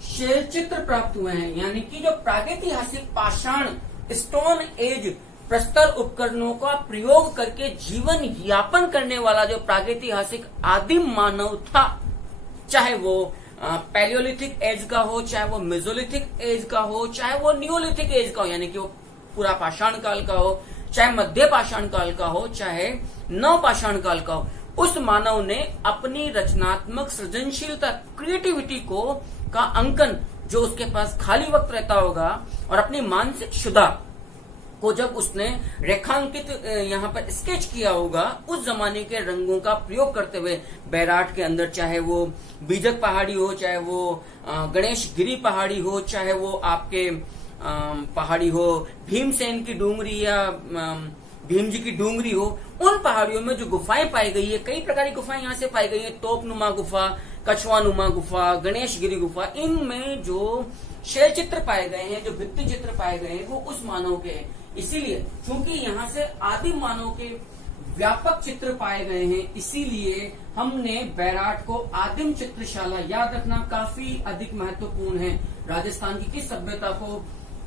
शैल चित्र प्राप्त हुए हैं, यानी कि जो प्रागैतिहासिक पाषाण स्टोन एज प्रस्तर उपकरणों का प्रयोग करके जीवन यापन करने वाला जो प्रागैतिहासिक आदिम मानव था, चाहे वो पैलियोलिथिक एज का हो, चाहे वो मेसोलिथिक एज का हो, चाहे वो न्यूलिथिक एज का हो, यानी कि वो पूरा पाषाण काल का हो, चाहे मध्य पाषाण काल का हो, चाहे नव पाषाण काल का हो, उस मानव ने अपनी रचनात्मक सृजनशीलता, क्रिएटिविटी का अंकन, जो उसके पास खाली वक्त रहता होगा, और अपनी मानसिक क्षुधा को जब उसने रेखांकित यहाँ पर स्केच किया होगा, उस जमाने के रंगों का प्रयोग करते हुए बैराट के अंदर, चाहे वो बीजक पहाड़ी हो, चाहे वो गणेश गिरी पहाड़ी हो, चाहे वो आपके पहाड़ी हो भीमसेन की डूंगरी या भीम जी की डूंगरी हो, उन पहाड़ियों में जो गुफाएं पाई गई है, कई प्रकार की गुफाएं यहाँ से पाई गई है, तोपनुमा गुफा, कछुआनुमा गुफा, गणेश गिरी गुफा, इनमें जो शैल चित्र पाए गए हैं, जो भित्ति चित्र पाए गए हैं, वो उस मानव के हैं। इसीलिए चूंकि यहाँ से आदिम मानव के व्यापक चित्र पाए गए हैं, इसीलिए हमने बैराट को आदिम चित्रशाला, याद रखना काफी अधिक महत्वपूर्ण है। राजस्थान की किस सभ्यता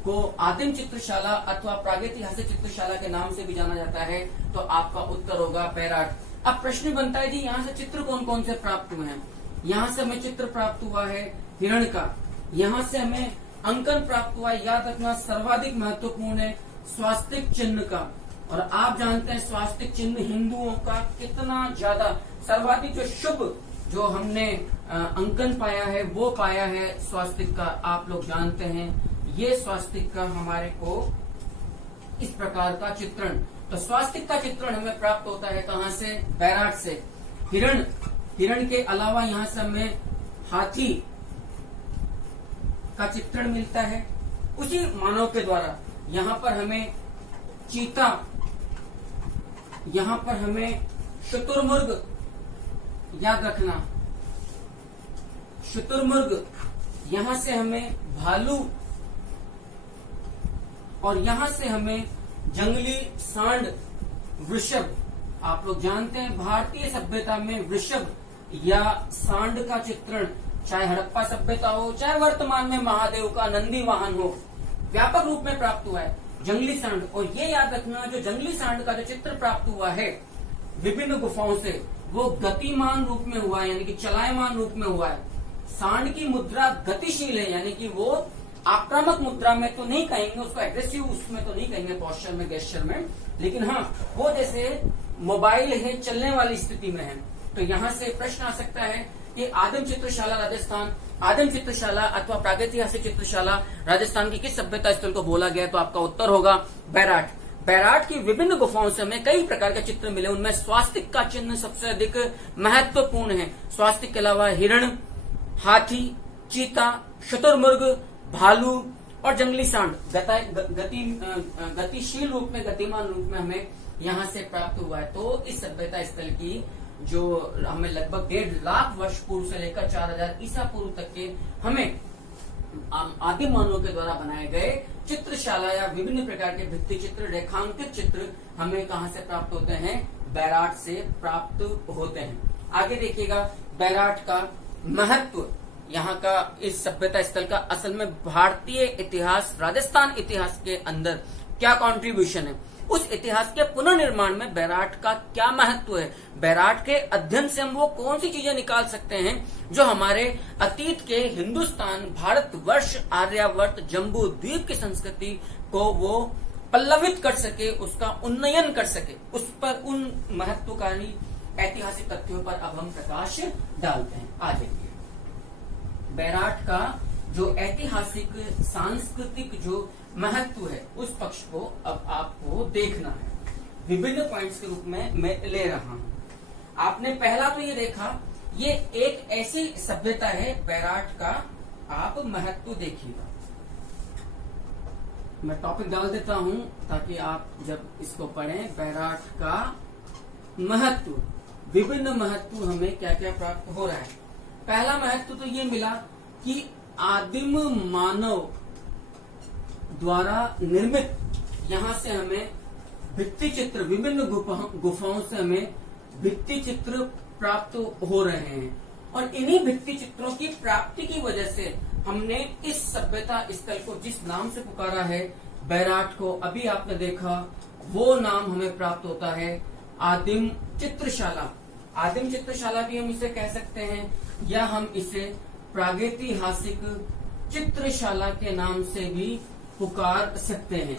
को आदिम चित्रशाला अथवा प्रागैतिहासिक चित्रशाला के नाम से भी जाना जाता है, तो आपका उत्तर होगा बैराट। अब प्रश्न बनता है जी, यहाँ से चित्र कौन कौन से प्राप्त हुए हैं? यहाँ से हमें चित्र प्राप्त हुआ है हिरण का, यहाँ से हमें अंकन प्राप्त हुआ है, याद रखना सर्वाधिक महत्वपूर्ण है, स्वास्तिक चिन्ह का। और आप जानते हैं स्वास्तिक चिन्ह हिंदुओं का कितना ज्यादा सर्वाधिक जो शुभ जो हमने अंकन पाया है, वो पाया है स्वास्तिक का। आप लोग जानते हैं ये स्वास्तिक का हमारे को इस प्रकार का चित्रण, तो स्वास्तिक का चित्रण हमें प्राप्त होता है कहाँ से? बैराट से। हिरण के अलावा यहाँ से हमें हाथी का चित्रण मिलता है उसी मानव के द्वारा। यहाँ पर हमें चीता, यहाँ पर हमें शुतुरमुर्ग, याद रखना शुतुरमुर्ग, यहाँ से हमें भालू, और यहाँ से हमें जंगली सांड, वृषभ। आप लोग जानते हैं भारतीय सभ्यता में वृषभ या सांड का चित्रण, चाहे हड़प्पा सभ्यता हो, चाहे वर्तमान में महादेव का नंदी वाहन हो, व्यापक रूप में प्राप्त हुआ है जंगली सांड। और ये याद रखना, जो जंगली सांड का जो चित्र प्राप्त हुआ है विभिन्न गुफाओं से, वो गतिमान रूप में हुआ है, यानी कि चलायमान रूप में हुआ है। सांड की मुद्रा गतिशील है, यानी कि वो आक्रामक मुद्रा में तो नहीं कहेंगे उसको, एग्रेसिव उसमें तो नहीं कहेंगे, पोस्चर में, गेस्चर में, लेकिन हाँ वो जैसे मोबाइल है, चलने वाली स्थिति में है। तो यहाँ से प्रश्न आ सकता है कि आदिम चित्रशाला राजस्थान, आदिम चित्रशाला अथवा प्रागैतिहासिक चित्रशाला राजस्थान की किस सभ्यता स्थल को बोला गया? तो आपका उत्तर होगा बैराट। बैराट की विभिन्न गुफाओं से हमें कई प्रकार के चित्र मिले, उनमें स्वास्तिक का चिन्ह सबसे अधिक महत्वपूर्ण है। स्वास्तिक के अलावा हिरण, हाथी, चीता, शुतुरमुर्ग, भालू और जंगली सांड गतिशील रूप में, गतिमान रूप में हमें यहाँ से प्राप्त हुआ है। तो इस सभ्यता स्थल की जो हमें लगभग 1.5 लाख वर्ष पूर्व से लेकर 4000 ईसा पूर्व तक के हमें आदिम मानवों के द्वारा बनाए गए चित्रशाला या विभिन्न प्रकार के भित्ति चित्र, रेखांकित चित्र हमें कहाँ से प्राप्त होते हैं? बैराट से प्राप्त होते हैं। आगे देखिएगा बैराट का महत्व, यहाँ का इस सभ्यता स्थल का असल में भारतीय इतिहास, राजस्थान इतिहास के अंदर क्या कंट्रीब्यूशन है, उस इतिहास के पुनर्निर्माण में बैराट का क्या महत्व है, बैराट के अध्ययन से हम वो कौन सी चीजें निकाल सकते हैं जो हमारे अतीत के हिंदुस्तान, भारतवर्ष, आर्यावर्त, जम्बू द्वीप की संस्कृति को वो पल्लवित कर सके, उसका उन्नयन कर सके। उस पर उन महत्वकारी ऐतिहासिक तथ्यों पर अब हम प्रकाश डालते हैं। आ जाइए, बैराट का जो ऐतिहासिक सांस्कृतिक जो महत्व है उस पक्ष को अब आपको देखना है। विभिन्न पॉइंट्स के रूप में मैं ले रहा हूं। आपने पहला तो ये देखा, ये एक ऐसी सभ्यता है बैराट का, आप महत्व देखिएगा। मैं टॉपिक डाल देता हूं ताकि आप जब इसको पढ़ें, बैराट का महत्व, विभिन्न महत्व हमें क्या क्या प्राप्त हो रहा है। पहला महत्व तो ये मिला कि आदिम मानव द्वारा निर्मित, यहाँ से हमें भित्ति चित्र, विभिन्न गुफाओं से हमें भित्ति चित्र प्राप्त हो रहे हैं, और इन्हीं भित्ति चित्रों की प्राप्ति की वजह से हमने इस सभ्यता स्थल को जिस नाम से पुकारा है बैराट को, अभी आपने देखा वो नाम हमें प्राप्त होता है आदिम चित्रशाला। आदिम चित्रशाला भी हम इसे कह सकते हैं, या हम इसे प्रागैतिहासिक चित्रशाला के नाम से भी पुकार सकते हैं।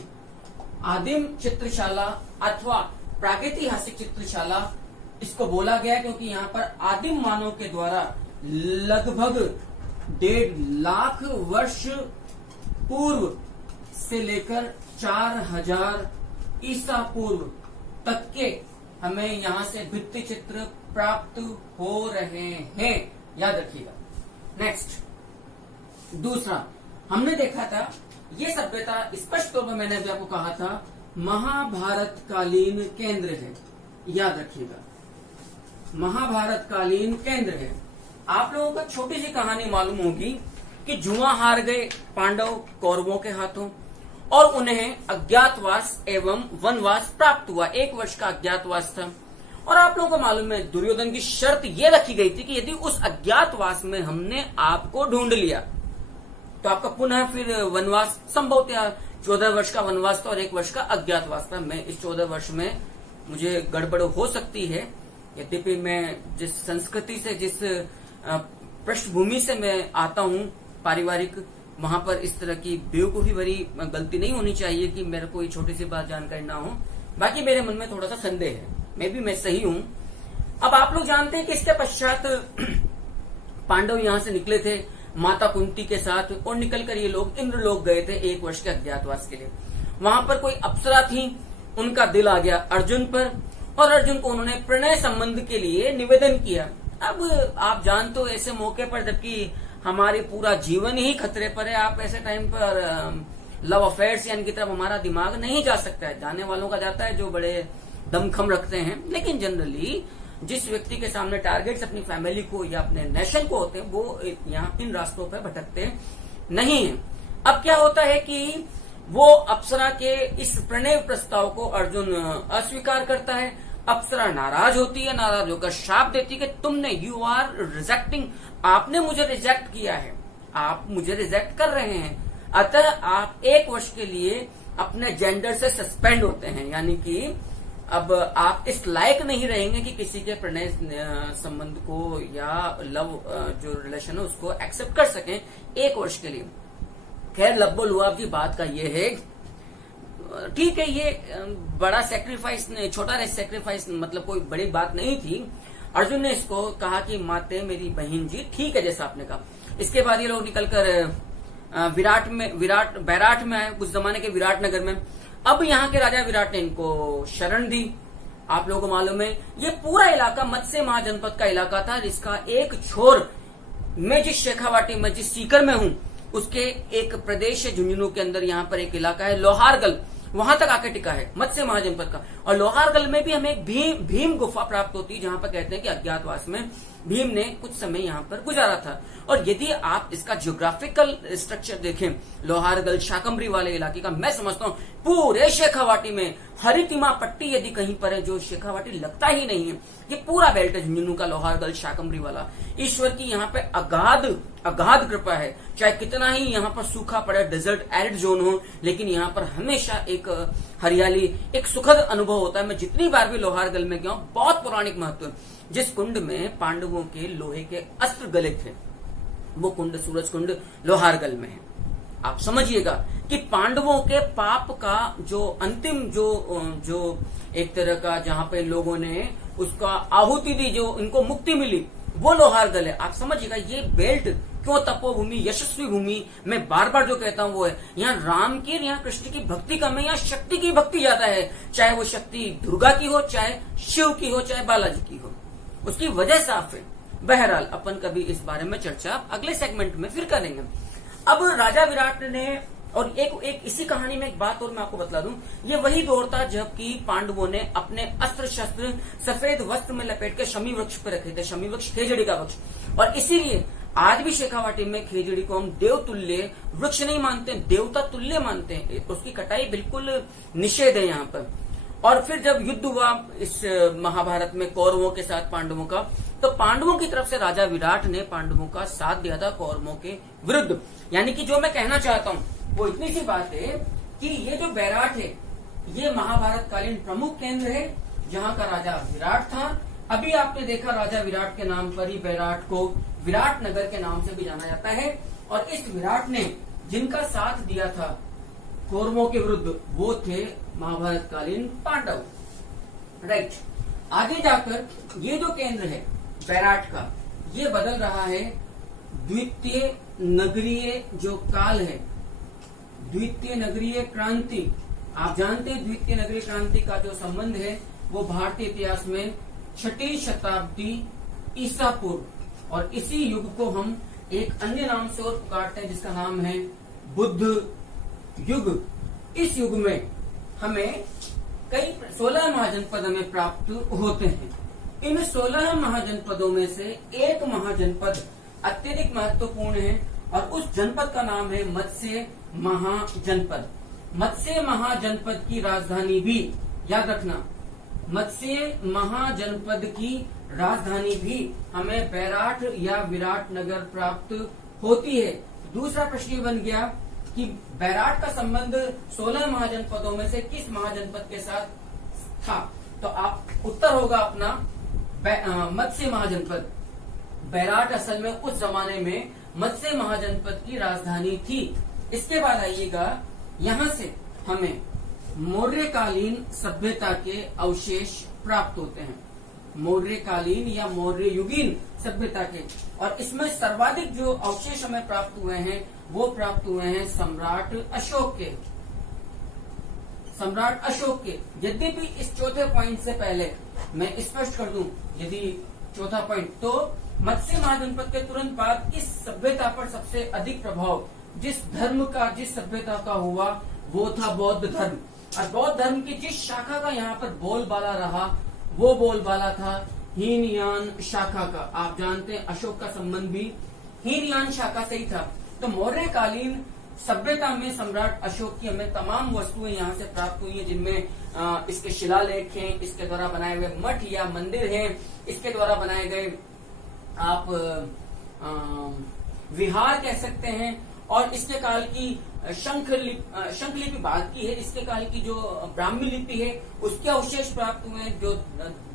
आदिम चित्रशाला अथवा प्रागैतिहासिक चित्रशाला इसको बोला गया क्योंकि यहाँ पर आदिम मानव के द्वारा लगभग 1.5 लाख वर्ष पूर्व से लेकर 4000 ईसा पूर्व तक के हमें यहाँ से भित्ति चित्र प्राप्त हो रहे हैं, याद रखिएगा। नेक्स्ट, दूसरा हमने देखा था, ये सभ्यता स्पष्ट तौर पर मैंने अभी आपको कहा था महाभारत कालीन केंद्र है, याद रखिएगा, महाभारत कालीन केंद्र है। आप लोगों को छोटी सी कहानी मालूम होगी कि जुआ हार गए पांडव कौरवों के हाथों और उन्हें अज्ञातवास एवं वनवास प्राप्त हुआ। 1 वर्ष का अज्ञातवास था और आप लोगों को मालूम है दुर्योधन की शर्त यह रखी गई थी कि यदि उस अज्ञातवास में हमने आपको ढूंढ लिया तो आपका पुनः फिर वनवास संभव था। 14 वर्ष का वनवास था और 1 वर्ष का अज्ञातवास था। मैं इस 14 वर्ष में मुझे गड़बड़ हो सकती है, यद्यपि मैं जिस संस्कृति से, जिस पृष्ठभूमि से मैं आता हूं पारिवारिक, वहां पर इस तरह की बेवकूफी भरी गलती नहीं होनी चाहिए कि मेरे को छोटी सी बात जानकारी ना हो। बाकी मेरे मन में थोड़ा सा संदेह है, मैं भी मैं सही हूं। अब आप लोग जानते हैं कि इसके पश्चात पांडव यहां से निकले थे माता कुंती के साथ और निकलकर ये लोग इंद्रलोक गए थे 1 वर्ष के अज्ञातवास के लिए। वहां पर कोई अप्सरा थी, उनका दिल आ गया अर्जुन पर और अर्जुन को उन्होंने प्रणय संबंध के लिए निवेदन किया। अब आप जानते हो ऐसे मौके पर जबकि हमारी पूरा जीवन ही खतरे पर है, आप ऐसे टाइम पर लव अफेयर्स यानी की तरफ हमारा दिमाग नहीं जा सकता है। जाने वालों का जाता है जो बड़े दमखम रखते हैं, लेकिन जनरली जिस व्यक्ति के सामने टारगेट्स अपनी फैमिली को या अपने नेशन को होते हैं वो यहाँ इन रास्तों पर भटकते नहीं है। अब क्या होता है कि वो अप्सरा के इस प्रणय प्रस्ताव को अर्जुन अस्वीकार करता है। अप्सरा नाराज होती है, नाराज होकर शाप देती है कि तुमने, यू आर रिजेक्टिंग, आपने मुझे रिजेक्ट किया है, आप मुझे रिजेक्ट कर रहे हैं, अतः आप 1 वर्ष के लिए अपने जेंडर से सस्पेंड होते हैं, यानी कि अब आप इस लायक नहीं रहेंगे कि किसी के प्रणय संबंध को या लव जो रिलेशन है उसको एक्सेप्ट कर सकें 1 वर्ष के लिए। खैर लब्बो लुआब की बात का ये है, ठीक है, ये बड़ा सेक्रीफाइस, छोटा सेक्रीफाइस, मतलब कोई बड़ी बात नहीं थी। अर्जुन ने इसको कहा कि माते मेरी बहन जी, ठीक है जैसा आपने कहा। इसके बाद ये लोग निकलकर बैराट में आए, उस जमाने के विराट नगर में। अब यहाँ के राजा विराट ने इनको शरण दी। आप लोगों को मालूम है ये पूरा इलाका मत्स्य महाजनपद का इलाका था, जिसका एक छोर मैं जिस शेखावाटी में, जिस सीकर में हूं, उसके एक प्रदेश है झुंझुनू के अंदर, यहाँ पर एक इलाका है लोहारगल, वहां तक आके टिका है मत्स्य महाजनपद का। और लोहारगल में भी हमें एक भीम गुफा प्राप्त होती है, जहां पर कहते हैं कि अज्ञातवास में भीम ने कुछ समय यहाँ पर गुजारा था। और यदि आप इसका ज्योग्राफिकल स्ट्रक्चर देखें लोहारगल शाकंभरी वाले इलाके का, मैं समझता हूँ पूरे शेखावाटी में हरितिमा पट्टी यदि कहीं पर है जो शेखावाटी लगता ही नहीं है, ये पूरा बेल्ट है झुंझुनू का, लोहारगल शाकंभरी वाला। ईश्वर की यहाँ पे अगाध कृपा है, चाहे कितना ही यहाँ पर सूखा पड़े, डेजर्ट एरिड जोन हो, लेकिन यहाँ पर हमेशा एक हरियाली, एक सुखद अनुभव होता है। मैं जितनी बार भी लोहारगल में गया हूँ, बहुत पौराणिक महत्व है। जिस कुंड में पांडवों के लोहे के अस्त्र गले थे, वो कुंड सूरज कुंड लोहारगल में है। आप समझिएगा कि पांडवों के पाप का जो अंतिम जो एक तरह का जहां पे लोगों ने उसका आहुति दी, जो इनको मुक्ति मिली, वो लोहारगल है। आप समझिएगा ये बेल्ट क्यों तपोभूमि, यशस्वी भूमि, मैं बार बार जो कहता हूँ वो है, यहाँ राम की, यहाँ कृष्ण की भक्ति कम है, यहाँ शक्ति की भक्ति ज्यादा है। चाहे वो शक्ति दुर्गा की हो, चाहे शिव की हो, चाहे बालाजी की हो, उसकी वजह साफ है। बहरहाल अपन कभी इस बारे में चर्चा अगले सेगमेंट में फिर करेंगे। अब राजा विराट ने, और एक इसी कहानी में एक बात और मैं आपको बतला दूं, ये वही दौर था जबकि पांडवों ने अपने अस्त्र शस्त्र सफेद वस्त्र में लपेट के शमी वृक्ष पर रखे थे। शमी वृक्ष खेजड़ी का वृक्ष, और इसीलिए आज भी शेखावाटी में खेजड़ी को हम देवतुल्य वृक्ष नहीं मानते, देवता तुल्य मानते हैं। उसकी कटाई बिल्कुल निषेध है यहाँ पर। और फिर जब युद्ध हुआ इस महाभारत में कौरवों के साथ पांडवों का, तो पांडवों की तरफ से राजा विराट ने पांडवों का साथ दिया था कौरवों के विरुद्ध। यानी कि जो मैं कहना चाहता हूं वो इतनी सी बात है कि ये जो बैराट है, ये महाभारत कालीन प्रमुख केंद्र है, जहाँ का राजा विराट था। अभी आपने देखा राजा विराट के नाम पर ही बैराट को विराट नगर के नाम से भी जाना जाता है। और इस विराट ने जिनका साथ दिया था कौरवों के विरुद्ध, वो थे महाभारत कालीन पांडव। राइट, आगे जाकर ये जो केंद्र है बैराट का, ये बदल रहा है। द्वितीय नगरीय जो काल है, द्वितीय नगरीय क्रांति, आप जानते हैं द्वितीय नगरीय क्रांति का जो संबंध है वो भारतीय इतिहास में 6ठी शताब्दी ईसा पूर्व, और इसी युग को हम एक अन्य नाम से और पुकारते हैं जिसका नाम है बुद्ध युग। इस युग में हमें कई 16 महाजनपद हमें प्राप्त होते हैं। इन 16 महाजनपदों में से एक महाजनपद अत्यधिक महत्वपूर्ण है और उस जनपद का नाम है मत्स्य महाजनपद। मत्स्य महाजनपद की राजधानी भी, याद रखना, मत्स्य महाजनपद की राजधानी भी हमें बैराट या विराट नगर प्राप्त होती है। दूसरा प्रश्न ये बन गया कि बैराट का संबंध 16 महाजनपदों में से किस महाजनपद के साथ था? तो आप उत्तर होगा अपना मत्स्य महाजनपद। बैराट असल में उस जमाने में मत्स्य महाजनपद की राजधानी थी। इसके बाद आइएगा, यहां से हमें मौर्यकालीन सभ्यता के अवशेष प्राप्त होते हैं, मौर्यकालीन या मौर्य युगीन सभ्यता के। और इसमें सर्वाधिक जो अवशेष हमें प्राप्त हुए हैं वो प्राप्त हुए हैं सम्राट अशोक के, सम्राट अशोक के। यद्यपि इस चौथे पॉइंट से पहले मैं स्पष्ट कर दूं, यदि चौथा पॉइंट, तो मत्स्य महाजनपद के तुरंत बाद इस सभ्यता पर सबसे अधिक प्रभाव जिस धर्म का, जिस सभ्यता का हुआ वो था बौद्ध धर्म। और बौद्ध धर्म की जिस शाखा का यहाँ पर बोलबाला रहा वो बोलबाला था हीनयान शाखा का। आप जानते हैं अशोक का संबंध भी हीनयान शाखा से ही था। तो मौर्यकालीन सभ्यता में सम्राट अशोक की हमें तमाम वस्तुएं यहाँ से प्राप्त हुई हैं, जिनमें इसके शिलालेख हैं, इसके द्वारा बनाए हुए मठ या मंदिर हैं, इसके द्वारा बनाए गए आप विहार कह सकते हैं। और इसके काल की शंखलिपि बात की है, इसके काल की जो ब्राह्मी लिपि है उसके अवशेष प्राप्त हुए हैं। जो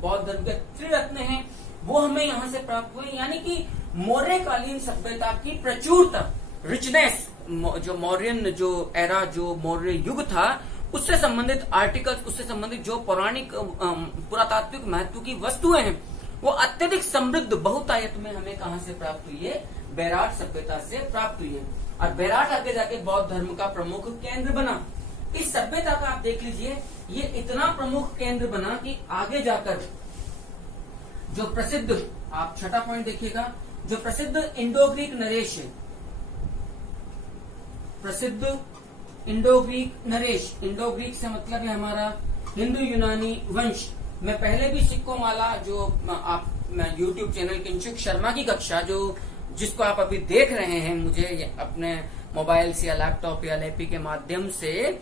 बौद्ध धर्म के त्रिरत्न हैं वो हमें यहाँ से प्राप्त हुए। यानी कि मौर्यकालीन सभ्यता की प्रचुरता, रिचनेस, जो मौर्यन जो एरा, जो मौर्य युग था उससे संबंधित आर्टिकल्स, उससे संबंधित जो पौराणिक पुरातात्विक महत्व की वस्तुएं हैं वो अत्यधिक समृद्ध बहुतायत में हमें कहां से प्राप्त हुई है? बैराट सभ्यता से प्राप्त हुई है। और बैराट आगे जाके बौद्ध धर्म का प्रमुख केंद्र बना। इस सभ्यता का आप देख लीजिए, ये इतना प्रमुख केंद्र बना कि आगे जाकर जो प्रसिद्ध, आप छठा पॉइंट देखिएगा, जो प्रसिद्ध इंडो ग्रीक नरेश है, प्रसिद्ध Indo Greek Naresh, Indo Greek से मतलब है हमारा हिंदू यूनानी वंश। मैं पहले भी सिक्कों माला जो आप यूट्यूब चैनल किंचुक शर्मा की कक्षा जो जिसको आप अभी देख रहे हैं मुझे अपने मोबाइल से या लैपटॉप या लैपी के माध्यम से,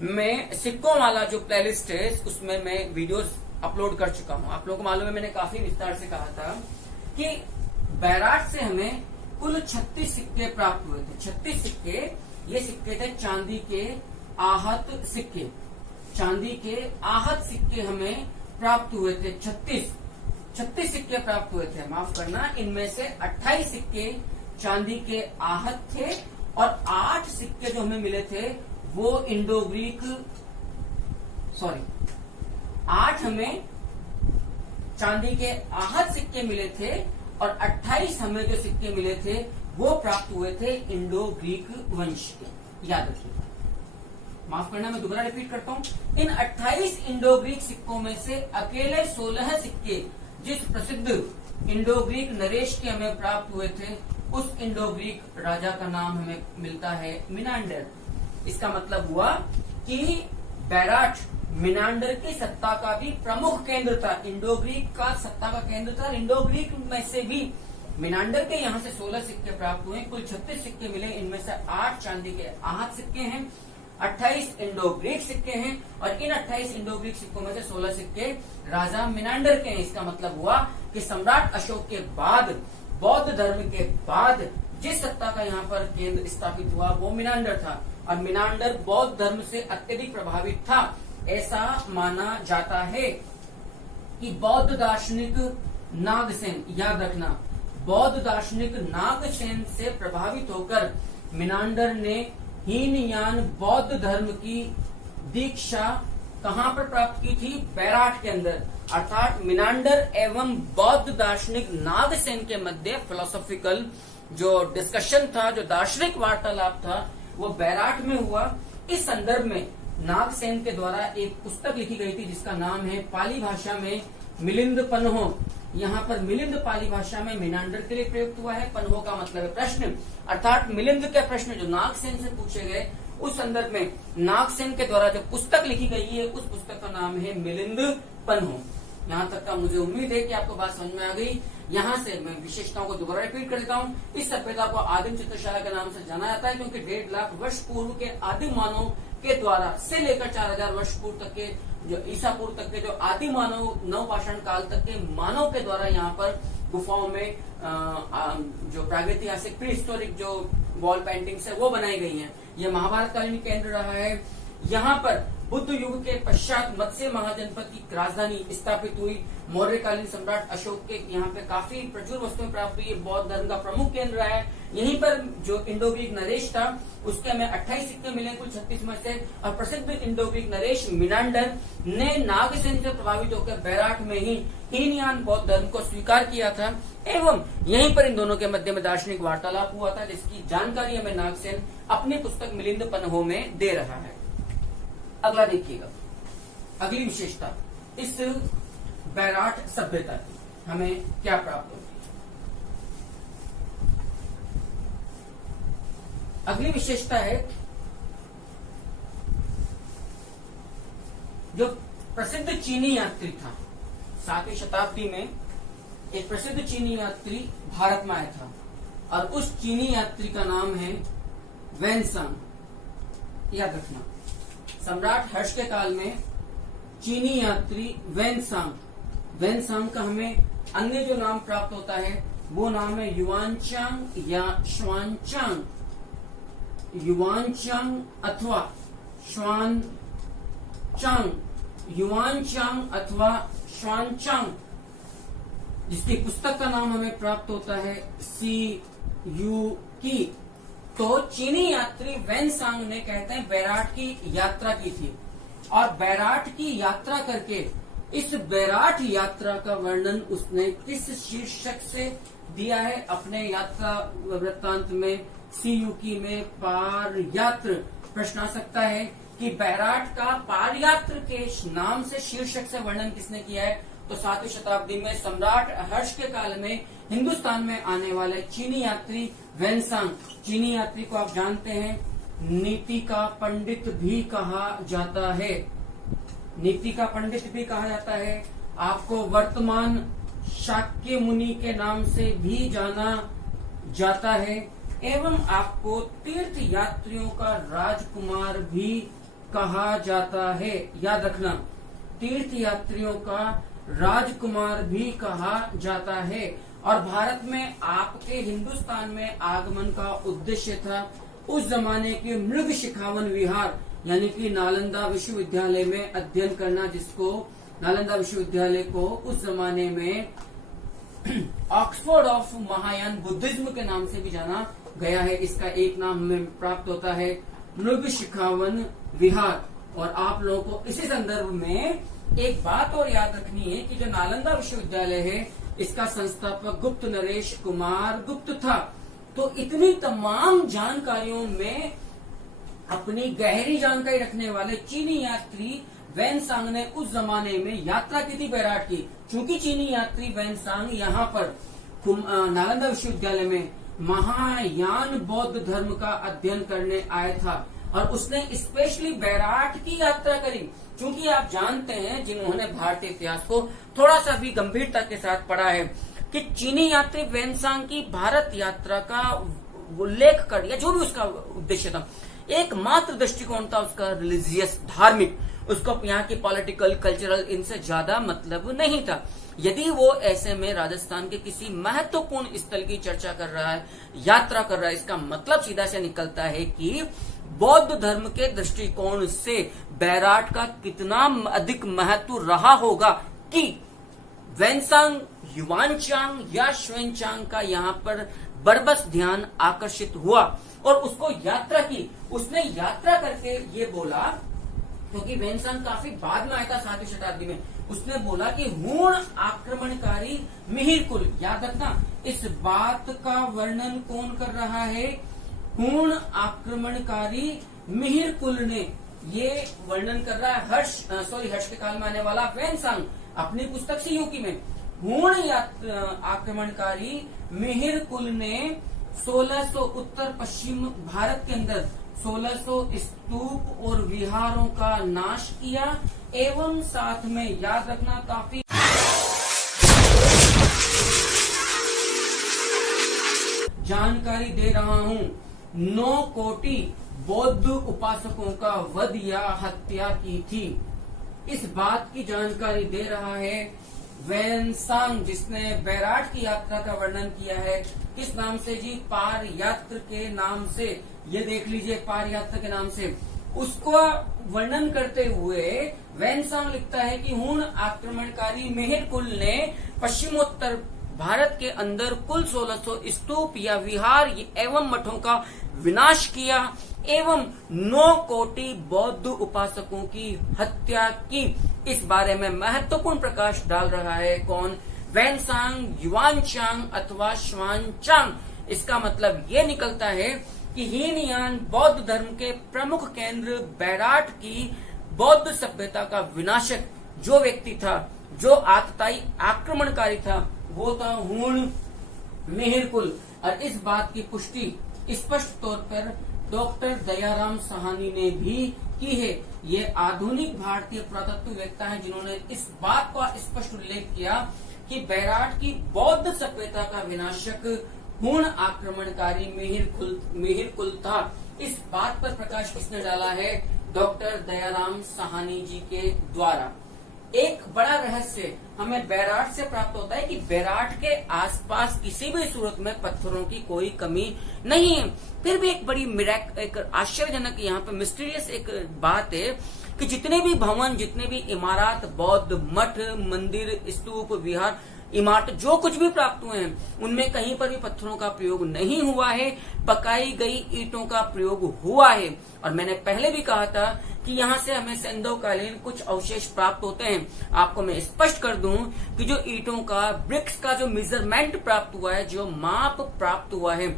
मैं सिक्कों वाला जो प्लेलिस्ट है उसमें मैं वीडियोस अपलोड कर चुका हूं। आप लोगों को मालूम है मैंने काफी विस्तार से कहा था कि बैराट से हमें कुल 36 सिक्के प्राप्त हुए थे। 36 सिक्के, ये सिक्के थे चांदी के आहत सिक्के, चांदी के आहत सिक्के हमें प्राप्त हुए थे। 36 सिक्के प्राप्त हुए थे, माफ करना। इनमें से 28 सिक्के चांदी के आहत थे और 8 सिक्के जो हमें मिले थे वो इंडो ग्रीक, 8 हमें चांदी के आहत सिक्के मिले थे और 28 हमें जो सिक्के मिले थे वो प्राप्त हुए थे इंडो ग्रीक वंश के। याद रखिए, माफ करना मैं दोबारा रिपीट करता हूं। इन 28 इंडो ग्रीक सिक्कों में से अकेले 16 सिक्के जिस प्रसिद्ध इंडो ग्रीक नरेश के हमें प्राप्त हुए थे, उस इंडो ग्रीक राजा का नाम हमें मिलता है मिनांडर। इसका मतलब हुआ कि बैराट मिनांडर की सत्ता का भी प्रमुख केंद्र था, इंडो ग्रीक का सत्ता का केंद्र था। इंडो ग्रीक में से भी मिनांडर के यहाँ से 16 सिक्के प्राप्त हुए, कुल 36 सिक्के मिले। इनमें से 8 चांदी के आहत सिक्के हैं, 28 इंडो ग्रीक सिक्के हैं और इन 28 इंडो ग्रीक सिक्कों में से 16 सिक्के राजा मिनांडर के हैं। इसका मतलब हुआ कि सम्राट अशोक के बाद, बौद्ध धर्म के बाद जिस सत्ता का यहाँ पर केंद्र स्थापित हुआ वो मिनांडर था और मिनांडर बौद्ध धर्म से अत्यधिक प्रभावित था। ऐसा माना जाता है कि बौद्ध दार्शनिक नागसेन, याद रखना, बौद्ध दार्शनिक नागसेन से प्रभावित होकर मिनांडर ने हीनयान बौद्ध धर्म की दीक्षा कहां पर प्राप्त की थी? बैराट के अंदर। अर्थात मिनांडर एवं बौद्ध दार्शनिक नागसेन के मध्य फिलोसॉफिकल जो डिस्कशन था, जो दार्शनिक वार्तालाप था, वो बैराट में हुआ। इस संदर्भ में नागसेन के द्वारा एक पुस्तक लिखी गई थी जिसका नाम है पाली भाषा में मिलिंद पन्हो। यहाँ पर मिलिंद पाली भाषा में मिनांडर के लिए प्रयुक्त हुआ है, पन्हो का मतलब है प्रश्न, अर्थात मिलिंद के प्रश्न जो नागसेन से पूछे गए, उस संदर्भ में नागसेन के द्वारा जो पुस्तक लिखी गई है उस पुस्तक का नाम है मिलिंद पन्हो। यहाँ तक का मुझे उम्मीद है कि आपको बात समझ में आ गई। यहाँ से मैं विशेषताओं को दोबारा रिपीट कर देता हूँ। इस सभ्यता को आदिम चित्रशाला के नाम से जाना जाता है क्योंकि 1.5 लाख वर्ष पूर्व के आदिम मानव के द्वारा से लेकर 4000 वर्ष पूर्व तक के जो ईसा पूर्व तक के जो आदि मानव नवपाषाण काल तक के मानव के द्वारा यहाँ पर गुफाओं में जो प्रागैतिहासिक प्री हिस्टोरिक जो वॉल पेंटिंग्स है वो बनाई गई हैं। ये महाभारत कालीन केंद्र रहा है। यहाँ पर बुद्ध युग के पश्चात मत्स्य महाजनपद की राजधानी स्थापित हुई। मौर्यकालीन सम्राट अशोक के यहाँ पे काफी प्रचुर वस्तुएं प्राप्त हुई। बौद्ध धर्म का प्रमुख केंद्र है। यहीं पर जो इंडो ग्रीक नरेश था उसके हमें 28 सिक्के मिले कुल 36 में से। और प्रसिद्ध इंडो ग्रीक नरेश मिनांडर ने नागसेन से प्रभावित होकर बैराट में ही हीनयान बौद्ध धर्म को स्वीकार किया था एवं यहीं पर इन दोनों के मध्य में दार्शनिक वार्तालाप हुआ था, जिसकी जानकारी हमें नागसेन अपनी पुस्तक मिलिंद पन्हो में दे रहा है। अगला देखिएगा, अगली विशेषता इस बैराट सभ्यता की हमें क्या प्राप्त होती है। अगली विशेषता है जो प्रसिद्ध चीनी यात्री था 7वीं शताब्दी में, एक प्रसिद्ध चीनी यात्री भारत में आया था और उस चीनी यात्री का नाम है वेनसांग। याद रखना, सम्राट हर्ष के काल में चीनी यात्री वेनसांग का हमें अन्य जो नाम प्राप्त होता है वो नाम है युआनचांग या श्वानचांग, युआनचांग अथवा श्वानचांग, युआनचांग अथवा श्वानचांग, जिसकी पुस्तक का नाम हमें प्राप्त होता है सी यू की। तो चीनी यात्री वेनसांग ने कहते हैं बैराट की यात्रा की थी और बैराट की यात्रा करके इस बैराट यात्रा का वर्णन उसने किस शीर्षक से दिया है अपने यात्रा वृत्तांत में सीयूकी में पारयात्र। प्रश्न आ सकता है कि बैराट का पारयात्र के नाम से शीर्षक से वर्णन किसने किया है? तो 7वीं शताब्दी में सम्राट हर्ष के काल में हिंदुस्तान में आने वाले चीनी यात्री वेनसांग। चीनी यात्री को आप जानते हैं नीति का पंडित भी कहा जाता है, नीति का पंडित भी कहा जाता है। आपको वर्तमान शाक्य मुनि के नाम से भी जाना जाता है एवं आपको तीर्थ यात्रियों का राजकुमार भी कहा जाता है। याद रखना, तीर्थ यात्रियों का राजकुमार भी कहा जाता है। और भारत में आपके हिंदुस्तान में आगमन का उद्देश्य था उस जमाने के मृग शिखावन विहार यानी कि नालंदा विश्वविद्यालय में अध्ययन करना, जिसको नालंदा विश्वविद्यालय को उस जमाने में ऑक्सफोर्ड ऑफ महायान बुद्धिज्म के नाम से भी जाना गया है। इसका एक नाम हमें प्राप्त होता है मृग शिखावन विहार। और आप लोगों को इसी संदर्भ में एक बात और याद रखनी है कि जो नालंदा विश्वविद्यालय है इसका संस्थापक गुप्त नरेश कुमार गुप्त था। तो इतनी तमाम जानकारियों में अपनी गहरी जानकारी रखने वाले चीनी यात्री वेनसांग ने उस जमाने में यात्रा की थी बैराट की। चूंकि चीनी यात्री वेनसांग यहाँ पर नालंदा विश्वविद्यालय में महायान बौद्ध धर्म का अध्ययन करने आया था और उसने स्पेशली बैराट की यात्रा करी। क्योंकि आप जानते हैं जिन्होंने भारतीय इतिहास को थोड़ा सा भी गंभीरता के साथ पढ़ा है कि चीनी यात्री वेनसांग की भारत यात्रा का उल्लेख कर दिया, जो भी उसका उद्देश्य था एकमात्र दृष्टिकोण था उसका रिलीजियस धार्मिक, उसको यहाँ की पॉलिटिकल कल्चरल इनसे ज्यादा मतलब नहीं था। यदि वो ऐसे में राजस्थान के किसी महत्वपूर्ण स्थल की चर्चा कर रहा है, यात्रा कर रहा है, इसका मतलब सीधा से निकलता है कि बौद्ध धर्म के दृष्टिकोण से बैराट का कितना अधिक महत्व रहा होगा कि वेनसांग युआनचांग या श्वेनचांग का यहाँ पर बरबस ध्यान आकर्षित हुआ और उसको यात्रा की। उसने यात्रा करके ये बोला, क्योंकि वेनसांग काफी बाद में आया था 7वीं शताब्दी में, उसने बोला कि हूण आक्रमणकारी मिहिर कुल, याद रखना इस बात का वर्णन कौन कर रहा है, हूण आक्रमणकारी मिहिर कुल ने ये वर्णन कर रहा है हर्ष के काल में आने वाला वेनसांग अपनी पुस्तक सियूकी में। हूण आक्रमणकारी मिहिर कुल ने 1600 उत्तर पश्चिम भारत के अंदर 1600 स्तूप और विहारों का नाश किया एवं साथ में याद रखना काफी जानकारी दे रहा हूं, 9 कोटि बौद्ध उपासकों का वध या हत्या की थी। इस बात की जानकारी दे रहा है वेनसांग, जिसने बैराट की यात्रा का वर्णन किया है। किस नाम से जी? पार यात्र के नाम से। ये देख लीजिए, पार यात्रा के नाम से उसको वर्णन करते हुए वेनसांग लिखता है कि हूण आक्रमणकारी मिहिर कुल ने पश्चिमोत्तर भारत के अंदर कुल 1600 स्तूप या विहार एवं मठों का विनाश किया एवं 9 कोटि बौद्ध उपासकों की हत्या की। इस बारे में महत्वपूर्ण प्रकाश डाल रहा है कौन? वेनसांग युआनचांग अथवा श्वानचांग। इसका मतलब ये निकलता है कि हीनयान बौद्ध धर्म के प्रमुख केंद्र बैराट की बौद्ध सभ्यता का विनाशक जो व्यक्ति था, जो आतताई आक्रमणकारी था, वो था हूण मिहिर कुल। और इस बात की पुष्टि स्पष्ट तौर पर डॉक्टर दयाराम साहनी ने भी की है। ये आधुनिक भारतीय पुरातत्ववेत्ता हैं जिन्होंने इस बात का स्पष्ट उल्लेख किया कि बैराट की बौद्ध सभ्यता का विनाशक हूण आक्रमणकारी मिहिर कुल था। इस बात पर प्रकाश किसने डाला है? डॉक्टर दयाराम साहनी जी के द्वारा। एक बड़ा रहस्य हमें बैराट से प्राप्त होता है कि बैराट के आसपास किसी भी सूरत में पत्थरों की कोई कमी नहीं है। फिर भी एक बड़ी एक आश्चर्यजनक यहाँ पे मिस्टीरियस एक बात है कि जितने भी भवन, जितने भी इमारत, बौद्ध मठ, मंदिर, स्तूप, विहार, इमारत जो कुछ भी प्राप्त हुए हैं उनमें कहीं पर भी पत्थरों का प्रयोग नहीं हुआ है, पकाई गई ईंटों का प्रयोग हुआ है। और मैंने पहले भी कहा था कि यहाँ से हमें सैंधवकालीन कुछ अवशेष प्राप्त होते हैं। आपको मैं स्पष्ट कर दूं कि जो ईंटों का, ब्रिक्स का जो मेजरमेंट प्राप्त हुआ है, जो माप प्राप्त हुआ है,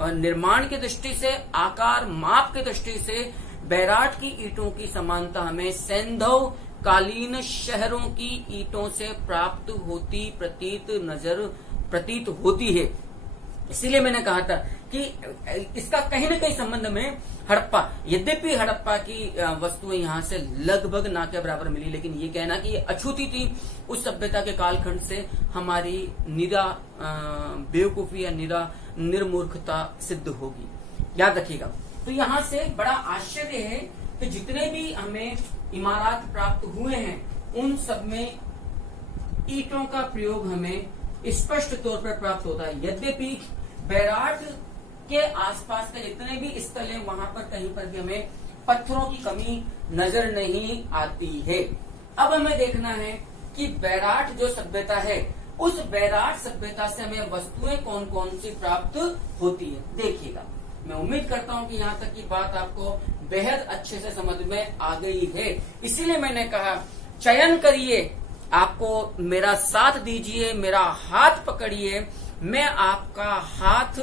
निर्माण की दृष्टि से, आकार माप की दृष्टि से बैराट की ईंटों की समानता हमें सैंधव कालीन शहरों की ईंटों से प्राप्त होती प्रतीत होती है। इसीलिए मैंने कहा था कि इसका कहीं न कहीं संबंध में हड़प्पा, यद्यपि हड़प्पा की वस्तुएं यहाँ से लगभग ना के बराबर मिली, लेकिन ये कहना कि ये अछूती थी उस सभ्यता के कालखंड से हमारी निरा बेवकूफी या निरा निर्मूर्खता सिद्ध होगी। याद रखिएगा। तो यहाँ से बड़ा आश्चर्य है कि जितने भी हमें इमारत प्राप्त हुए हैं उन सब में ईंटों का प्रयोग हमें स्पष्ट तौर पर प्राप्त होता है। यद्यपि बैराट के आसपास के जितने भी स्थल हैं वहां पर कहीं पर भी हमें पत्थरों की कमी नजर नहीं आती है। अब हमें देखना है कि बैराट जो सभ्यता है, उस बैराट सभ्यता से हमें वस्तुएं कौन कौन सी प्राप्त होती है। देखिएगा, मैं उम्मीद करता हूं कि यहाँ तक की बात आपको बेहद अच्छे से समझ में आ गई है। इसीलिए मैंने कहा चयन करिए, आपको मेरा साथ दीजिए, मेरा हाथ पकड़िए, मैं आपका हाथ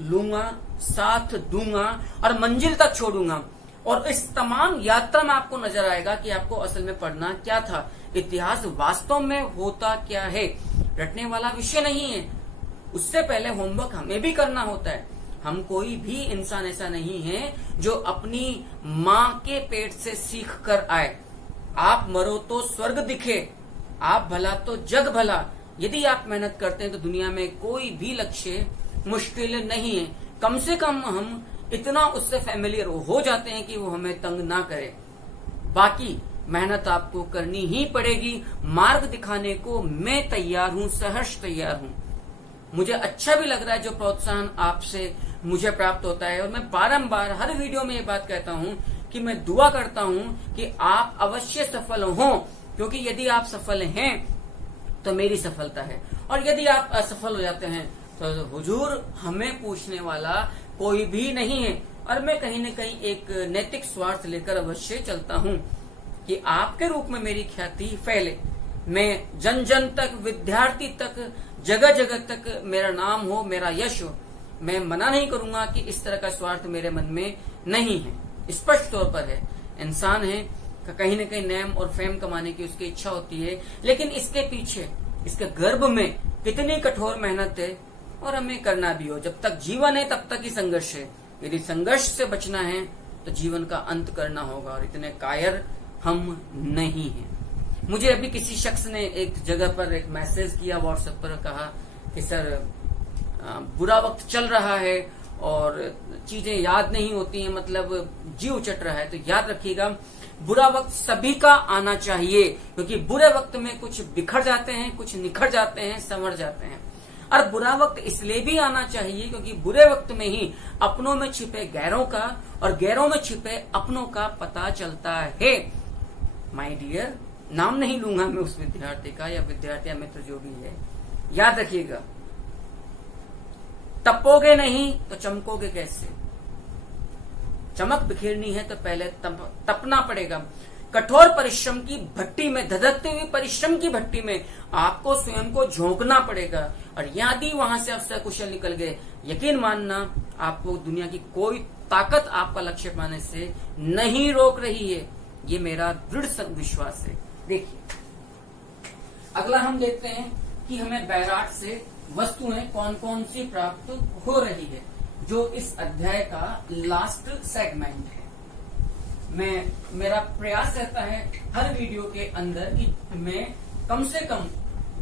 लूंगा, साथ दूंगा और मंजिल तक छोड़ूंगा। और इस तमाम यात्रा में आपको नजर आएगा कि आपको असल में पढ़ना क्या था, इतिहास वास्तव में होता क्या है। रटने वाला विषय नहीं है। उससे पहले होमवर्क हमें भी करना होता है। हम कोई भी इंसान ऐसा नहीं है जो अपनी माँ के पेट से सीख कर आए। आप मरो तो स्वर्ग दिखे, आप भला तो जग भला। यदि आप मेहनत करते हैं तो दुनिया में कोई भी लक्ष्य मुश्किल नहीं है। कम से कम हम इतना उससे फैमिलियर हो जाते हैं कि वो हमें तंग ना करे। बाकी मेहनत आपको करनी ही पड़ेगी। मार्ग दिखाने को मैं तैयार हूं, सहर्ष तैयार हूं। मुझे अच्छा भी लग रहा है जो प्रोत्साहन आपसे मुझे प्राप्त होता है। और मैं बारंबार हर वीडियो में ये बात कहता हूं कि मैं दुआ करता हूं कि आप अवश्य सफल हों, क्योंकि यदि आप सफल हैं तो मेरी सफलता है, और यदि आप असफल हो जाते हैं तो हुजूर हमें पूछने वाला कोई भी नहीं है। और मैं कहीं न कहीं एक नैतिक स्वार्थ लेकर अवश्य चलता हूं कि आपके रूप में मेरी ख्याति फैले, मैं जन जन तक, विद्यार्थी तक, जगह जगह तक मेरा नाम हो, मेरा यश हो। मैं मना नहीं करूंगा कि इस तरह का स्वार्थ मेरे मन में नहीं है, स्पष्ट तौर पर है। इंसान है, कहीं न कहीं नेम और फेम कमाने की उसकी इच्छा होती है, लेकिन इसके पीछे, इसके गर्भ में कितनी कठोर मेहनत है, और हमें करना भी हो। जब तक जीवन है तब तक ही संघर्ष है। यदि संघर्ष से बचना है तो जीवन का अंत करना होगा, और इतने कायर हम नहीं हैं। मुझे अभी किसी शख्स ने एक जगह पर एक मैसेज किया व्हाट्सएप पर, कहा कि सर बुरा वक्त चल रहा है और चीजें याद नहीं होती हैं, मतलब जी उचट रहा है। तो याद रखिएगा, बुरा वक्त सभी का आना चाहिए, क्योंकि बुरे वक्त में कुछ बिखर जाते हैं, कुछ निखर जाते हैं, संवर जाते हैं। और बुरा वक्त इसलिए भी आना चाहिए क्योंकि बुरे वक्त में ही अपनों में छिपे गैरों का और गैरों में छिपे अपनों का पता चलता है। माय डियर, नाम नहीं लूंगा मैं उस विद्यार्थी का या विद्यार्थी या मित्र जो भी है, याद रखिएगा, तपोगे नहीं तो चमकोगे कैसे। चमक बिखेरनी है तो पहले तपना पड़ेगा। कठोर परिश्रम की भट्टी में, धधकते हुए परिश्रम की भट्टी में आपको स्वयं को झोंकना पड़ेगा। और यदि वहां से अवसर कुशल निकल गए, यकीन मानना आपको दुनिया की कोई ताकत आपका लक्ष्य पाने से नहीं रोक रही है। ये मेरा दृढ़ विश्वास है। देखिए, अगला हम देखते हैं कि हमें बैराट से वस्तुएं कौन कौन सी प्राप्त हो रही है, जो इस अध्याय का लास्ट सेगमेंट है। मेरा प्रयास रहता है हर वीडियो के अंदर कि मैं कम से कम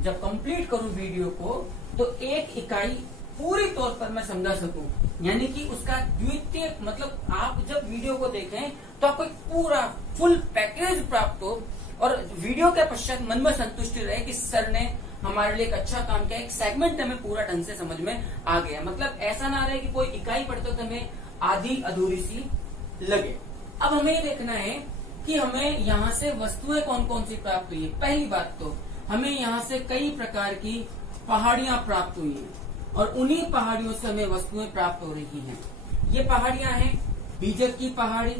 जब कंप्लीट करूं वीडियो को तो एक इकाई पूरी तौर पर मैं समझा सकूं, यानी कि उसका द्वितीय मतलब आप जब वीडियो को देखें तो आपको एक पूरा फुल पैकेज प्राप्त हो और वीडियो के पश्चात मन में संतुष्टि रहे कि सर ने हमारे लिए एक अच्छा काम किया, एक सेगमेंट हमें पूरा ढंग से समझ में आ गया। मतलब ऐसा ना रहे कि कोई इकाई पढ़ते तो हमें आधी अधूरी सी लगे। अब हमें ये देखना है कि हमें यहाँ से वस्तुएं कौन कौन सी प्राप्त हुई है। पहली बात तो हमें यहाँ से कई प्रकार की पहाड़ियां प्राप्त हुई हैं और उन्हीं पहाड़ियों से हमें वस्तुएं प्राप्त हो रही हैं। ये पहाड़ियां हैं बीजक की पहाड़ी,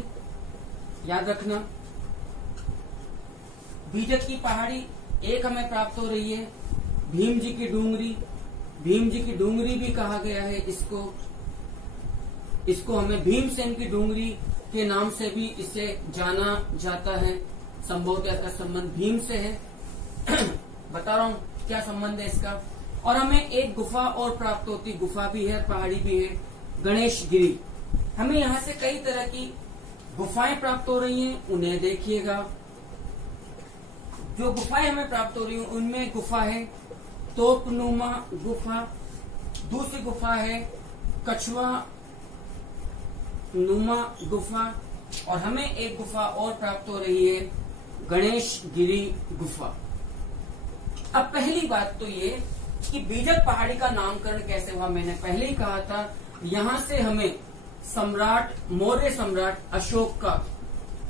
याद रखना, बीजक की पहाड़ी एक हमें प्राप्त हो रही है। भीम जी की डूंगरी, भीम जी की डूंगरी भी कहा गया है इसको हमें भीमसेन की डूंगरी के नाम से भी इसे जाना जाता है। संभवतः इसका संबंध भीम से है। बता रहा हूँ क्या संबंध है इसका। और हमें एक गुफा और प्राप्त होती, गुफा भी है, पहाड़ी भी है, गणेश गिरी। हमें यहाँ से कई तरह की गुफाएं प्राप्त हो रही हैं, उन्हें देखिएगा। जो गुफाएं हमें प्राप्त हो रही हैं उनमें गुफा है तोपनुमा गुफा, दूसरी गुफा है कछुआ नुमा गुफा, और हमें एक गुफा और प्राप्त हो रही है गणेश गिरी गुफा। अब पहली बात तो ये कि बीजक पहाड़ी का नामकरण कैसे हुआ, मैंने पहले ही कहा था। यहाँ से हमें सम्राट, मौर्य सम्राट अशोक का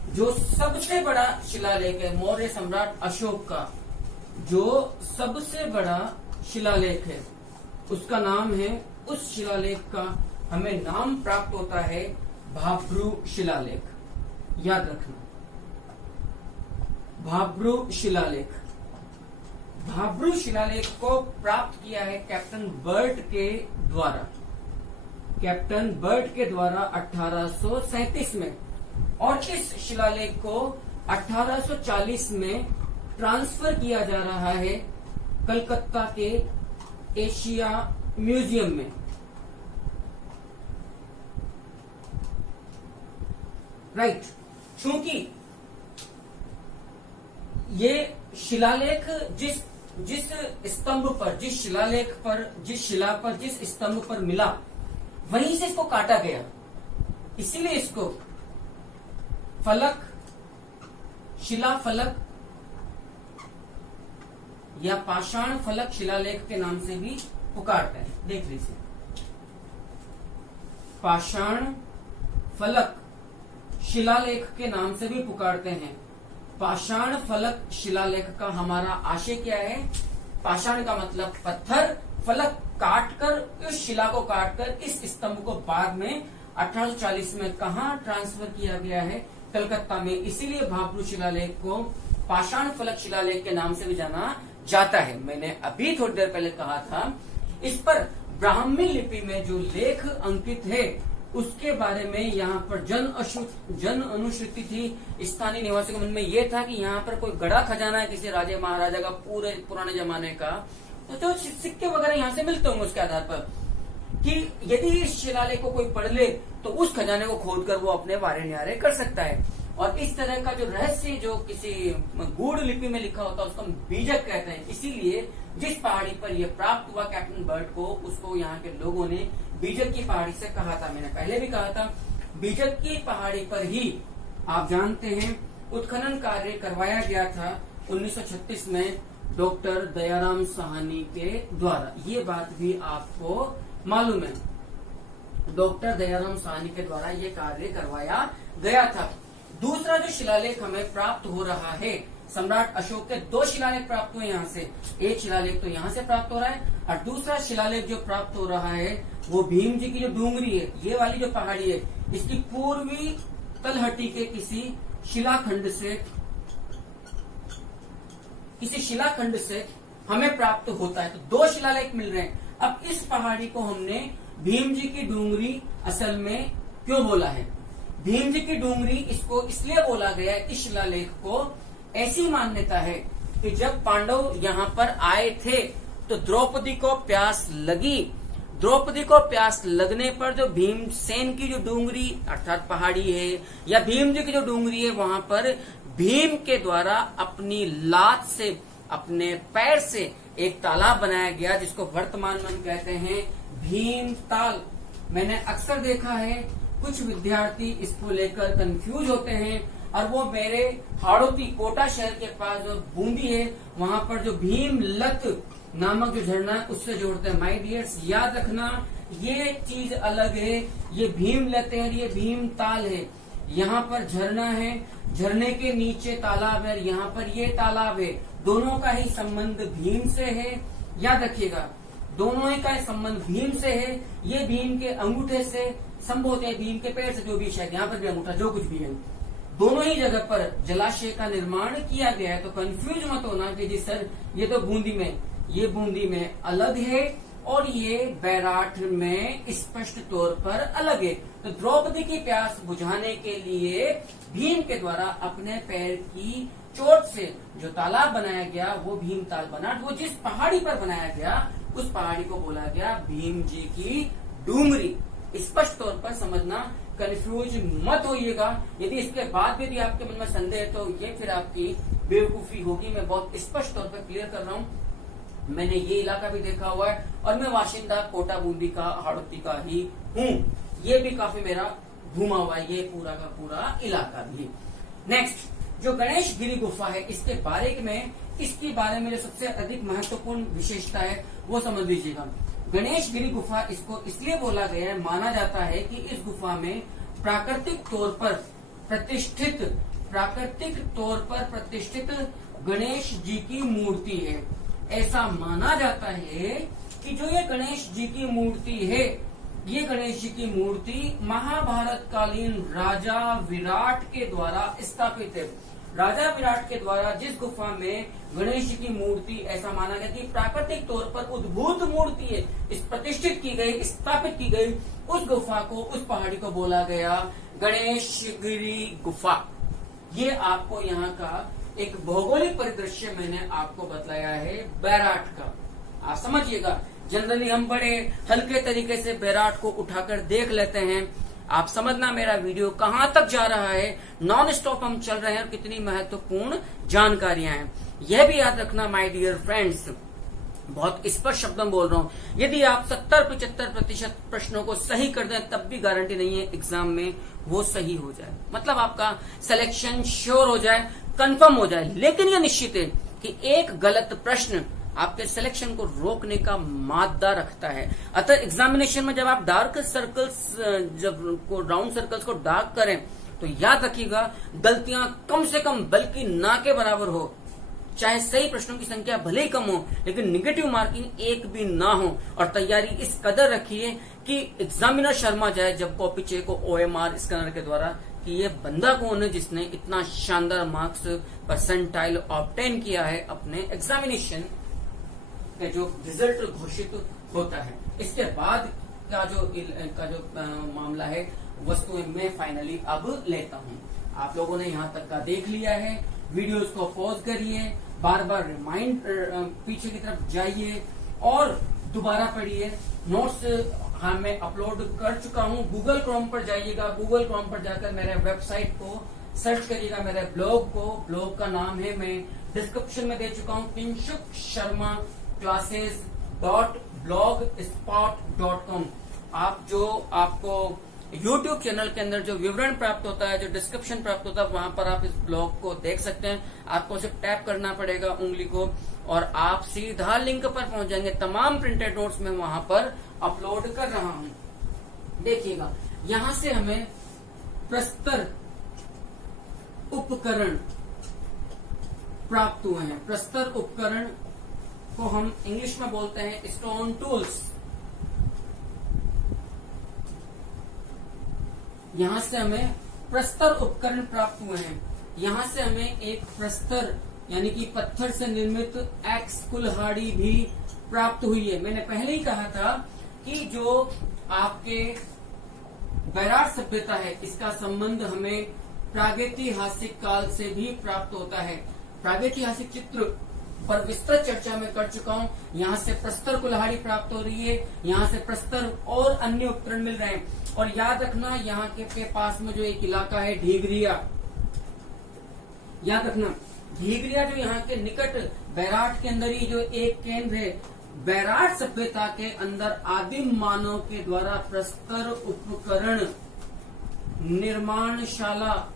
जो सबसे बड़ा शिलालेख है, मौर्य सम्राट अशोक का जो सबसे बड़ा शिलालेख है, उसका नाम है, उस शिलालेख का हमें नाम प्राप्त होता है भाब्रू शिलालेख। याद रखना, भाब्रू शिलालेख। भाब्रू शिलालेख को प्राप्त किया है कैप्टन बर्ट के द्वारा, कैप्टन बर्ट के द्वारा 1837 में, और इस शिलालेख को 1840 में ट्रांसफर किया जा रहा है कलकत्ता के एशिया म्यूजियम में। राइट, क्योंकि ये शिलालेख जिस स्तंभ पर, जिस शिलालेख पर, जिस शिला पर, जिस स्तंभ पर मिला वहीं से इसको काटा गया, इसीलिए इसको फलक, शिला फलक या पाषाण फलक शिलालेख के नाम से भी पुकारते हैं। देख लीजिए, पाषाण फलक शिलालेख के नाम से भी पुकारते हैं। पाषाण फलक शिलालेख का हमारा आशय क्या है? पाषाण का मतलब पत्थर, फलक काटकर, इस शिला को काटकर इस स्तंभ को बाद में 1840 में कहा ट्रांसफर किया गया है? कलकत्ता में। इसीलिए भाब्रू शिलालेख को पाषाण फलक शिलालेख के नाम से भी जाना जाता है। मैंने अभी थोड़ी देर पहले कहा था, इस पर ब्राह्मी लिपि में जो लेख अंकित है उसके बारे में यहाँ पर जन अनुश्रुति थी। स्थानीय निवासियों के मन में यह था कि यहाँ पर कोई गड़ा खजाना है किसी राजा महाराजा का, पूरे पुराने जमाने का, तो जो सिक्के वगैरह यहाँ से मिलते होंगे उसके आधार पर कि यदि इस शिलालेख को कोई पढ़ ले तो उस खजाने को खोदकर वो अपने वारे न्यारे कर सकता है। और इस तरह का जो रहस्य जो किसी गूढ़ लिपि में लिखा होता है उसको हम बीजक कहते हैं। इसीलिए जिस पहाड़ी पर यह प्राप्त हुआ कैप्टन बर्ड को, उसको यहाँ के लोगों ने बीजक की पहाड़ी से कहा था। मैंने पहले भी कहा था, बीजक की पहाड़ी पर ही आप जानते हैं उत्खनन कार्य करवाया गया था 1936 में डॉक्टर दयाराम साहनी के द्वारा। ये बात भी आपको मालूम है, डॉक्टर दयाराम साहनी के द्वारा ये कार्य करवाया गया था। दूसरा जो शिलालेख हमें प्राप्त हो रहा है, सम्राट अशोक के 2 शिलालेख प्राप्त हुए यहाँ से। एक शिलालेख तो यहाँ से प्राप्त हो रहा है और दूसरा शिलालेख जो प्राप्त हो रहा है वो भीम जी की जो डूंगरी है, ये वाली जो पहाड़ी है, इसकी पूर्वी तलहटी के किसी शिलाखंड से हमें प्राप्त होता है। तो 2 शिलालेख मिल रहे हैं। अब इस पहाड़ी को हमने भीम जी की डूंगरी असल में क्यों बोला है? भीम जी की डूंगरी इसको इसलिए बोला गया है, इस शिलालेख को ऐसी मान्यता है कि जब पांडव यहाँ पर आए थे तो द्रौपदी को प्यास लगी। द्रौपदी को प्यास लगने पर जो भीमसेन की जो डूंगरी अर्थात पहाड़ी है या भीम जी की जो डूंगरी है, वहां पर भीम के द्वारा अपनी लात से, अपने पैर से एक तालाब बनाया गया जिसको वर्तमान में हम कहते हैं भीम ताल। मैंने अक्सर देखा है कुछ विद्यार्थी इसको लेकर कंफ्यूज होते हैं और वो मेरे हाड़ोती कोटा शहर के पास जो बूंदी है वहां पर जो भीम लत नामक जो झरना है उससे जोड़ते हैं। माय डियर्स, याद रखना ये चीज अलग है, ये भीम लत है, ये भीम ताल है। यहाँ पर झरना है, झरने के नीचे तालाब है, यहाँ पर ये तालाब है। दोनों का ही संबंध भीम से है, याद रखिएगा, दोनों ही का संबंध भीम से है। ये भीम के अंगूठे से संभोत है, भीम के पैर से, जो भी शायद यहाँ पर भी अंगूठा जो कुछ भी है, दोनों ही जगह पर जलाशय का निर्माण किया गया है। तो कंफ्यूज मत होना कि जी सर ये तो बूंदी में, ये बूंदी में अलग है और ये बैराठ में स्पष्ट तौर पर अलग है। तो द्रौपदी की प्यास बुझाने के लिए भीम के द्वारा अपने पैर की चोट से जो तालाब बनाया गया वो भीम ताल बना। वो जिस पहाड़ी पर बनाया गया उस पहाड़ी को बोला गया भीम जी की डूंगरी। स्पष्ट तौर पर समझना, कंफ्यूज मत होइएगा। यदि इसके बाद भी यदि आपके मन में संदेह है तो ये फिर आपकी बेवकूफी होगी। मैं बहुत स्पष्ट तौर पर क्लियर कर रहा हूँ। मैंने ये इलाका भी देखा हुआ है और मैं वाशिंदा कोटा बूंदी का, हाड़ौती का ही हूँ। ये भी काफी मेरा घूमा हुआ है, ये पूरा का पूरा इलाका भी। नेक्स्ट जो गणेश गिरी गुफा है, इसके बारे में, इसके बारे में जो सबसे अधिक महत्वपूर्ण विशेषता है वो समझ लीजिएगा। गणेश गिरी गुफा इसको इसलिए बोला गया है, माना जाता है कि इस गुफा में प्राकृतिक तौर पर प्रतिष्ठित गणेश जी की मूर्ति है। ऐसा माना जाता है कि जो ये गणेश जी की मूर्ति है, ये गणेश जी की मूर्ति महाभारत कालीन राजा विराट के द्वारा स्थापित है। राजा विराट के द्वारा जिस गुफा में गणेश जी की मूर्ति, ऐसा माना गया कि प्राकृतिक तौर पर उद्भूत मूर्ति है, इस प्रतिष्ठित की गई, स्थापित की गई, उस गुफा को, उस पहाड़ी को बोला गया गणेश गिरी गुफा। ये आपको यहाँ का एक भौगोलिक परिदृश्य मैंने आपको बतलाया है बैराठ का। आप समझिएगा, जनरली हम बड़े हल्के तरीके से बैराठ को उठाकर देख लेते हैं। आप समझना मेरा वीडियो कहाँ तक जा रहा है, नॉन स्टॉप हम चल रहे हैं और कितनी महत्वपूर्ण जानकारियां हैं। यह भी याद रखना माय डियर फ्रेंड्स, बहुत स्पष्ट शब्दों में बोल रहा हूँ, यदि आप 70-75% प्रश्नों को सही कर दें तब भी गारंटी नहीं है एग्जाम में वो सही हो जाए, मतलब आपका सिलेक्शन श्योर हो जाए, कंफर्म हो जाए। लेकिन यह निश्चित है कि एक गलत प्रश्न आपके सिलेक्शन को रोकने का मादा रखता है। अतः एग्जामिनेशन में जब आप डार्क सर्कल्स, जब राउंड सर्कल्स को डार्क करें तो याद रखिएगा गलतियां कम से कम बल्कि ना के बराबर हो, चाहे सही प्रश्नों की संख्या भले ही कम हो लेकिन निगेटिव मार्किंग एक भी ना हो। और तैयारी इस कदर रखिए कि एग्जामिनर शर्मा जाए जब कॉपी चेक हो OMR स्कैनर के द्वारा कि ये बंदा कौन है जिसने इतना शानदार मार्क्स परसेंटाइल ऑब्टेन किया है अपने एग्जामिनेशन का जो रिजल्ट घोषित होता है। इसके बाद का जो मामला है वस्तुएं मैं फाइनली अब लेता हूं। आप लोगों ने यहाँ तक का देख लिया है, वीडियोस को पॉज करिए, बार बार रिमाइंड पीछे की तरफ जाइए और दोबारा पढ़िए। नोट्स मैं अपलोड कर चुका हूं, गूगल क्रोम पर जाइएगा, गूगल क्रोम पर जाकर मेरे वेबसाइट को सर्च करिएगा, मेरे ब्लॉग को, ब्लॉग का नाम है मैं डिस्क्रिप्शन में दे चुका हूं, किंशुक शर्मा classes.blogspot.com। आपको YouTube चैनल के अंदर जो विवरण प्राप्त होता है, जो डिस्क्रिप्शन प्राप्त होता है, वहां पर आप इस ब्लॉग को देख सकते हैं। आपको सिर्फ टैप करना पड़ेगा उंगली को और आप सीधा लिंक पर पहुंच जाएंगे। तमाम प्रिंटेड नोट्स में वहां पर अपलोड कर रहा हूं। देखिएगा, यहां से हमें प्रस्तर उपकरण प्राप्त हुए हैं। प्रस्तर उपकरण को हम इंग्लिश में बोलते हैं स्टोन टूल्स। यहां से हमें प्रस्तर उपकरण प्राप्त हुए हैं। यहां से हमें एक प्रस्तर यानी कि पत्थर से निर्मित एक्स कुल्हाड़ी भी प्राप्त हुई है। मैंने पहले ही कहा था कि जो आपके बैराट सभ्यता है इसका संबंध हमें प्रागैतिहासिक काल से भी प्राप्त होता है। प्रागैतिहासिक चित्र पर विस्तृत चर्चा में कर चुका हूं। यहाँ से प्रस्तर कुल्हाड़ी प्राप्त हो रही है, यहाँ से प्रस्तर और अन्य उपकरण मिल रहे हैं। और याद रखना, यहाँ के पास में जो एक इलाका है ढीगरिया, याद रखना ढीगरिया जो यहाँ के निकट बैराट के अंदर ही जो एक केंद्र है, बैराट सभ्यता के अंदर आदिम मानव के द्वारा प्रस्तर उपकरण निर्माणशाला,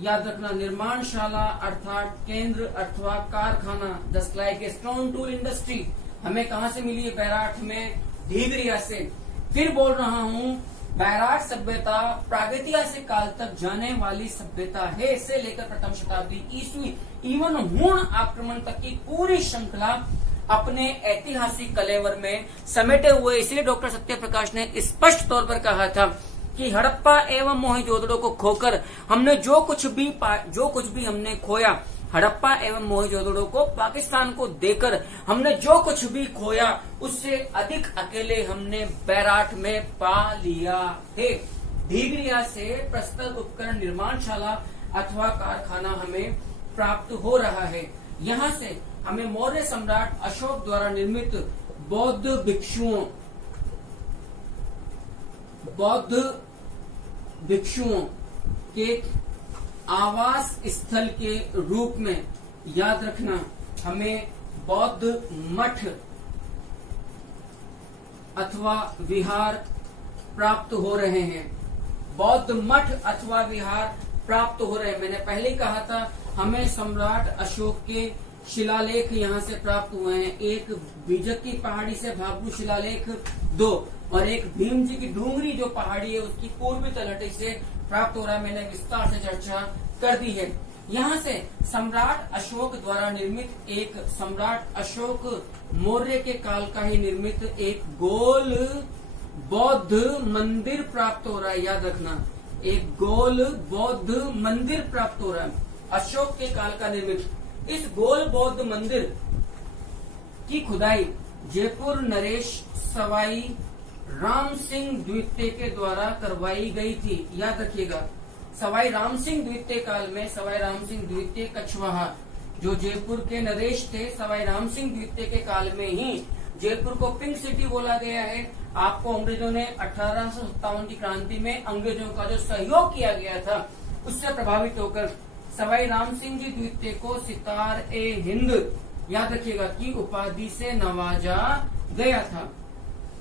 याद रखना निर्माणशाला अर्थात केंद्र अथवा कारखाना, just like a stone tool industry, हमें कहां से मिली है? बैराट में ढीगरिया से। फिर बोल रहा हूं, बैराट सभ्यता प्रागैतिहासिक काल तक जाने वाली सभ्यता है, से लेकर प्रथम शताब्दी ईस्वी इवन हूण आक्रमण तक की पूरी श्रृंखला अपने ऐतिहासिक कलेवर में समेटे हुए। इसलिए डॉक्टर सत्यप्रकाश ने स्पष्ट तौर पर कहा था कि हड़प्पा एवं मोहनजोदड़ो को खोकर हमने जो कुछ भी हमने खोया, हड़प्पा एवं मोहनजोदड़ो को पाकिस्तान को देकर हमने जो कुछ भी खोया उससे अधिक अकेले हमने बैराट में पा लिया है। ढीगरिया से प्रस्तर उपकरण निर्माणशाला अथवा कारखाना हमें प्राप्त हो रहा है। यहाँ से हमें मौर्य सम्राट अशोक द्वारा निर्मित बौद्ध भिक्षुओं के आवास स्थल के रूप में, याद रखना, हमें बौद्ध मठ अथवा विहार प्राप्त हो रहे हैं। बौद्ध मठ अथवा विहार प्राप्त हो रहे हैं। मैंने पहले ही कहा था हमें सम्राट अशोक के शिलालेख यहाँ से प्राप्त हुए हैं। एक बीजक की पहाड़ी से भागू शिलालेख 2 और एक भीम जी की डूंगरी जो पहाड़ी है उसकी पूर्वी तलहटी से प्राप्त हो रहा है। मैंने विस्तार से चर्चा कर दी है। यहाँ से सम्राट अशोक द्वारा निर्मित एक, सम्राट अशोक मौर्य के काल का ही निर्मित एक गोल बौद्ध मंदिर प्राप्त हो रहा है। याद रखना, एक गोल बौद्ध मंदिर प्राप्त हो रहा है अशोक के काल का निर्मित। इस गोल बौद्ध मंदिर की खुदाई जयपुर नरेश सवाई राम सिंह द्वितीय के द्वारा करवाई गई थी। याद रखिएगा, सवाई राम सिंह द्वितीय काल में, सवाई राम सिंह द्वितीय कछवाहा जो जयपुर के नरेश थे, सवाई राम सिंह द्वितीय के काल में ही जयपुर को पिंक सिटी बोला गया है। आपको अंग्रेजों ने 1857 की क्रांति में अंग्रेजों का जो सहयोग किया गया था उससे प्रभावित होकर सवाई राम सिंह जी द्वितीय को सितार ए हिंद, याद रखिएगा, की उपाधि से नवाजा गया था।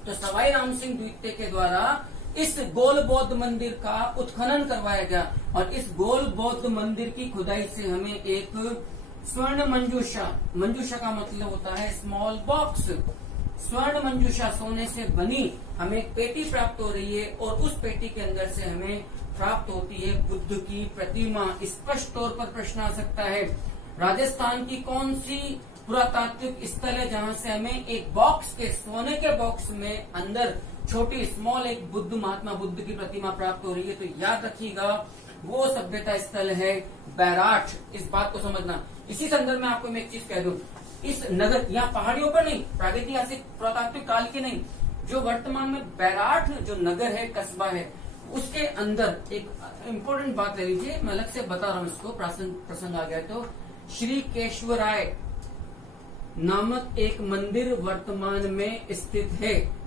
तो सवाई राम सिंह द्वितीय के द्वारा इस गोल बौद्ध मंदिर का उत्खनन करवाया गया और इस गोल बौद्ध मंदिर की खुदाई से हमें एक स्वर्ण मंजूषा, मंजूषा का मतलब होता है स्मॉल बॉक्स। स्वर्ण मंजूषा सोने से बनी हमें एक पेटी प्राप्त हो रही है और उस पेटी के अंदर से हमें प्राप्त होती है बुद्ध की प्रतिमा। स्पष्ट तौर पर प्रश्न आ सकता है, राजस्थान की कौन सी पुरातात्विक स्थल है जहां से हमें एक बॉक्स के, सोने के बॉक्स में अंदर छोटी स्मॉल एक बुद्ध, महात्मा बुद्ध की प्रतिमा प्राप्त हो रही है? तो याद रखिएगा वो सभ्यता स्थल है बैराठ। इस बात को समझना। इसी संदर्भ में आपको मैं एक चीज कह दूं, इस नगर, यहाँ पहाड़ियों पर नहीं, प्रागैतिहासिक पुरातात्विक काल के नहीं, जो वर्तमान में बैराठ जो नगर है, कस्बा है, उसके अंदर एक इम्पोर्टेंट बात ले लीजिए, मैं अलग से बता रहा हूँ इसको, प्रसंग आ गया तो, श्री केशवराय नामक एक मंदिर वर्तमान में स्थित है।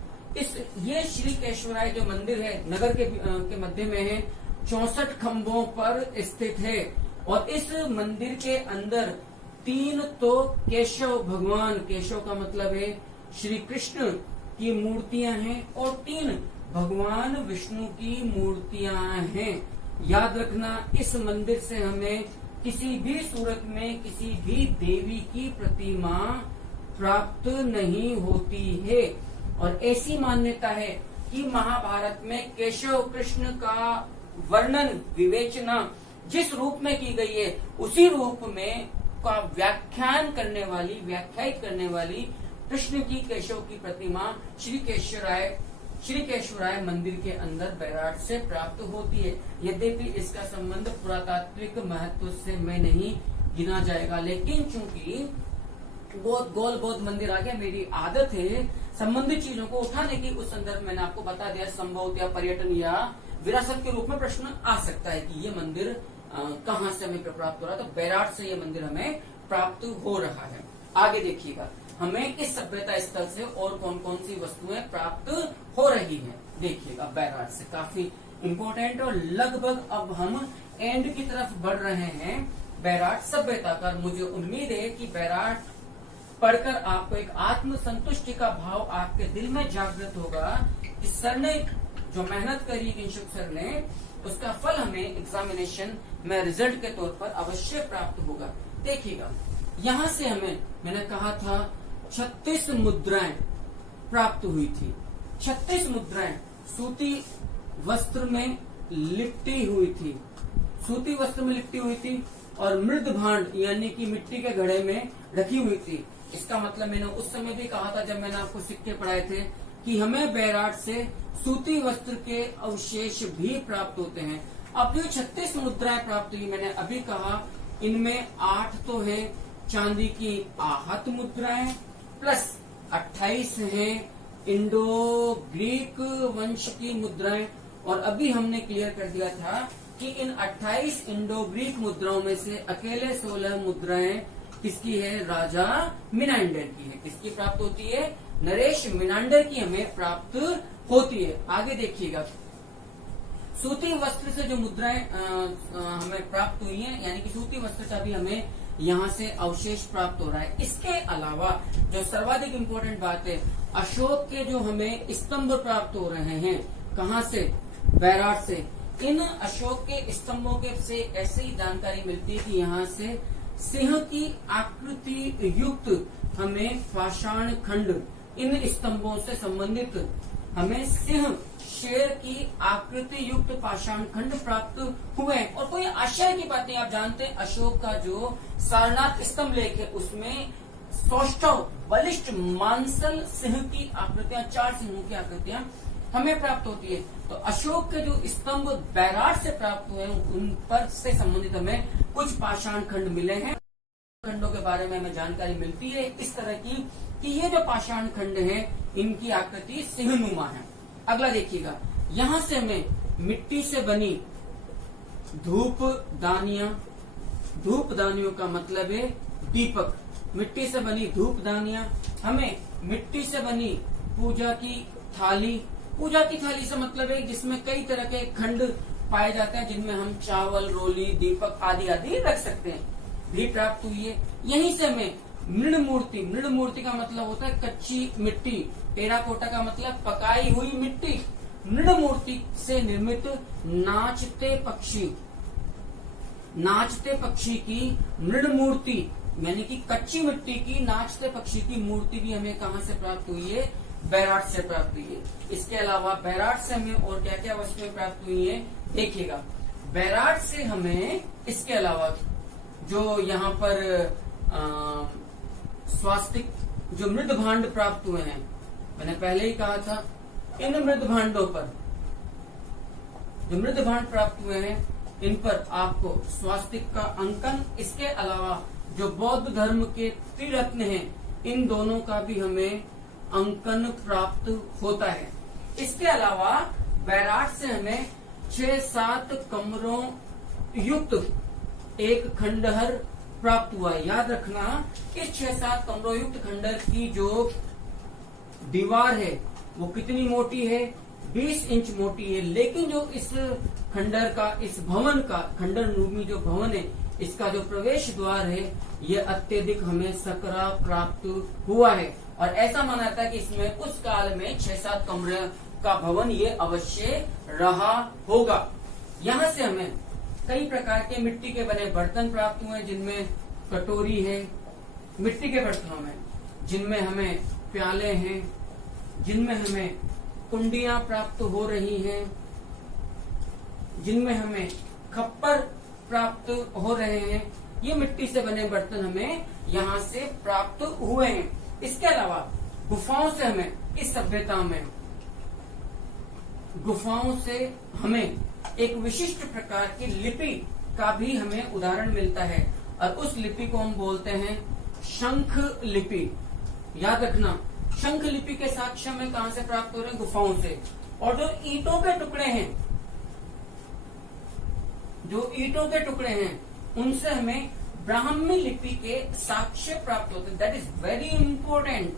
ये श्री केशवराय जो मंदिर है नगर के मध्य में है, 64 खंभों पर स्थित है और इस मंदिर के अंदर 3 तो केशव भगवान, केशव का मतलब है श्री कृष्ण की मूर्तियां हैं और 3 भगवान विष्णु की मूर्तियां हैं। याद रखना, इस मंदिर से हमें किसी भी सूरत में किसी भी देवी की प्रतिमा प्राप्त नहीं होती है। और ऐसी मान्यता है कि महाभारत में केशव कृष्ण का वर्णन, विवेचना जिस रूप में की गई है उसी रूप में का व्याख्यान करने वाली, व्याख्यायित करने वाली कृष्ण की, केशव की प्रतिमा श्री केशवराय मंदिर के अंदर बैराठ से प्राप्त होती है। यद्यपि इसका संबंध पुरातात्विक महत्व से में नहीं गिना जाएगा, लेकिन चूंकि बहुत गोल बौद्ध मंदिर आ गया, मेरी आदत है संबंधित चीजों को उठाने की। उस संदर्भ मैंने आपको बता दिया, संभवतः पर्यटन या विरासत के रूप में प्रश्न आ सकता है कि ये मंदिर कहाँ से हमें प्राप्त हो रहा है। तो बैराठ से ये मंदिर हमें प्राप्त हो रहा है। आगे देखिएगा, हमें इस सभ्यता स्थल से और कौन कौन सी वस्तुएं प्राप्त हो रही हैं। देखिएगा, बैराठ से काफी इम्पोर्टेंट, और लगभग अब हम एंड की तरफ बढ़ रहे हैं बैराठ सभ्यता का। मुझे उम्मीद है कि बैराठ पढ़कर आपको एक आत्म संतुष्टि का भाव आपके दिल में जागृत होगा कि सर ने जो मेहनत करी, किंशुक सर ने, उसका फल हमें एग्जामिनेशन में रिजल्ट के तौर पर अवश्य प्राप्त होगा। देखिएगा, यहाँ से हमें, मैंने कहा था 36 मुद्राएं प्राप्त हुई थी। 36 मुद्राएं सूती वस्त्र में लिपटी हुई थी, सूती वस्त्र में लिपटी हुई थी और मृद भांड यानी कि मिट्टी के घड़े में रखी हुई थी। इसका मतलब मैंने उस समय भी कहा था जब मैंने आपको सिक्के पढ़ाए थे कि हमें बैराठ से सूती वस्त्र के अवशेष भी प्राप्त होते हैं। अब जो 36 मुद्राएं प्राप्त हुई, मैंने अभी कहा इनमें 8 तो है चांदी की आहत मुद्राएं प्लस 28 हैं इंडो ग्रीक वंश की मुद्राएं। और अभी हमने क्लियर कर दिया था कि इन 28 इंडो ग्रीक मुद्राओं में से अकेले 16 मुद्राएं किसकी है? राजा मिनांडर की है। किसकी प्राप्त होती है? नरेश मिनांडर की हमें प्राप्त होती है। आगे देखिएगा, सूती वस्त्र से जो मुद्राएं हमें प्राप्त हुई हैं, यानी कि सूती वस्त्र का भी हमें यहाँ से अवशेष प्राप्त हो रहा है। इसके अलावा जो सर्वाधिक इम्पोर्टेंट बात है, अशोक के जो हमें स्तंभ प्राप्त हो रहे हैं, कहाँ से? बैराठ से। इन अशोक के स्तंभों के से ऐसे ही जानकारी मिलती है कि यहाँ से सिंह की आकृति युक्त हमें पाषाण खंड, इन स्तंभों से संबंधित हमें सिंह, शेर की आकृति युक्त पाषाण खंड प्राप्त हुए। और कोई आश्चर्य की बात नहीं, आप जानते हैं अशोक का जो सारनाथ स्तंभ लेख है उसमें सौष्ठव बलिष्ठ मांसल सिंह की आकृतियां, 4 सिंहों की आकृतियां हमें प्राप्त होती है। तो अशोक के जो स्तंभ बैराठ से प्राप्त हुए उन पर से संबंधित हमें कुछ पाषाण खंड मिले हैं। खंडों के बारे में हमें जानकारी मिलती है इस तरह की कि ये जो पाषाण खंड है इनकी आकृति सिंहनुमा है। अगला देखिएगा, यहाँ से हमें मिट्टी से बनी धूप दानियों का मतलब है दीपक, मिट्टी से बनी धूप दानियां, हमें मिट्टी से बनी पूजा की थाली से मतलब है जिसमें कई तरह के खंड पाए जाते हैं जिनमें हम चावल, रोली, दीपक आदि आदि रख सकते हैं, भी प्राप्त हुई है। यहीं से हमें मृण मूर्ति का मतलब होता है कच्ची मिट्टी, टेराकोटा का मतलब पकाई हुई मिट्टी। मृण मूर्ति से निर्मित नाचते पक्षी की मृण मूर्ति यानी कि कच्ची मिट्टी की नाचते पक्षी की मूर्ति भी हमें कहां से प्राप्त हुई है? बैराट से प्राप्त हुई है। इसके अलावा बैराट से हमें और क्या क्या वस्तुएं प्राप्त हुई है देखिएगा। बैराट से हमें इसके अलावा जो यहाँ पर स्वास्तिक जो मृद भांड प्राप्त हुए हैं, मैंने पहले ही कहा था, इन मृद भांडों पर जो मृद भांड प्राप्त हुए हैं इन पर आपको स्वास्तिक का अंकन, इसके अलावा जो बौद्ध धर्म के त्रिरत्न हैं इन दोनों का भी हमें अंकन प्राप्त होता है। इसके अलावा बैराट से हमें 6-7 कमरों युक्त एक खंडहर प्राप्त हुआ है। याद रखना, इस 6-7 कमरों युक्त खंडहर की जो दीवार है वो कितनी मोटी है? 20 इंच मोटी है। लेकिन जो इस खंडहर का, इस भवन का, खंडहर रूपी जो भवन है, इसका जो प्रवेश द्वार है ये अत्यधिक हमें सकरा प्राप्त हुआ है। और ऐसा माना जाता है कि इसमें उस काल में 6-7 कमरे का भवन ये अवश्य रहा होगा। यहाँ से हमें कई प्रकार के मिट्टी के बने बर्तन प्राप्त हुए, जिनमें कटोरी है, मिट्टी के बर्तनों में, जिनमें हमें प्याले हैं, जिनमें हमें कुंडियां प्राप्त हो रही हैं, जिनमें हमें खप्पर प्राप्त हो रहे हैं। ये मिट्टी से बने बर्तन हमें यहाँ से प्राप्त हुए हैं। इसके अलावा गुफाओं से हमें, इस सभ्यता में गुफाओं से हमें एक विशिष्ट प्रकार की लिपि का भी हमें उदाहरण मिलता है, और उस लिपि को हम बोलते हैं शंख लिपि। याद रखना, शंख लिपि के साक्ष्य हमें कहां से प्राप्त हो रहे हैं? गुफाओं से। और जो ईंटों के टुकड़े हैं, जो ईंटों के टुकड़े हैं, उनसे हमें ब्राह्मी लिपि के साक्ष्य प्राप्त होते हैं। That is very important.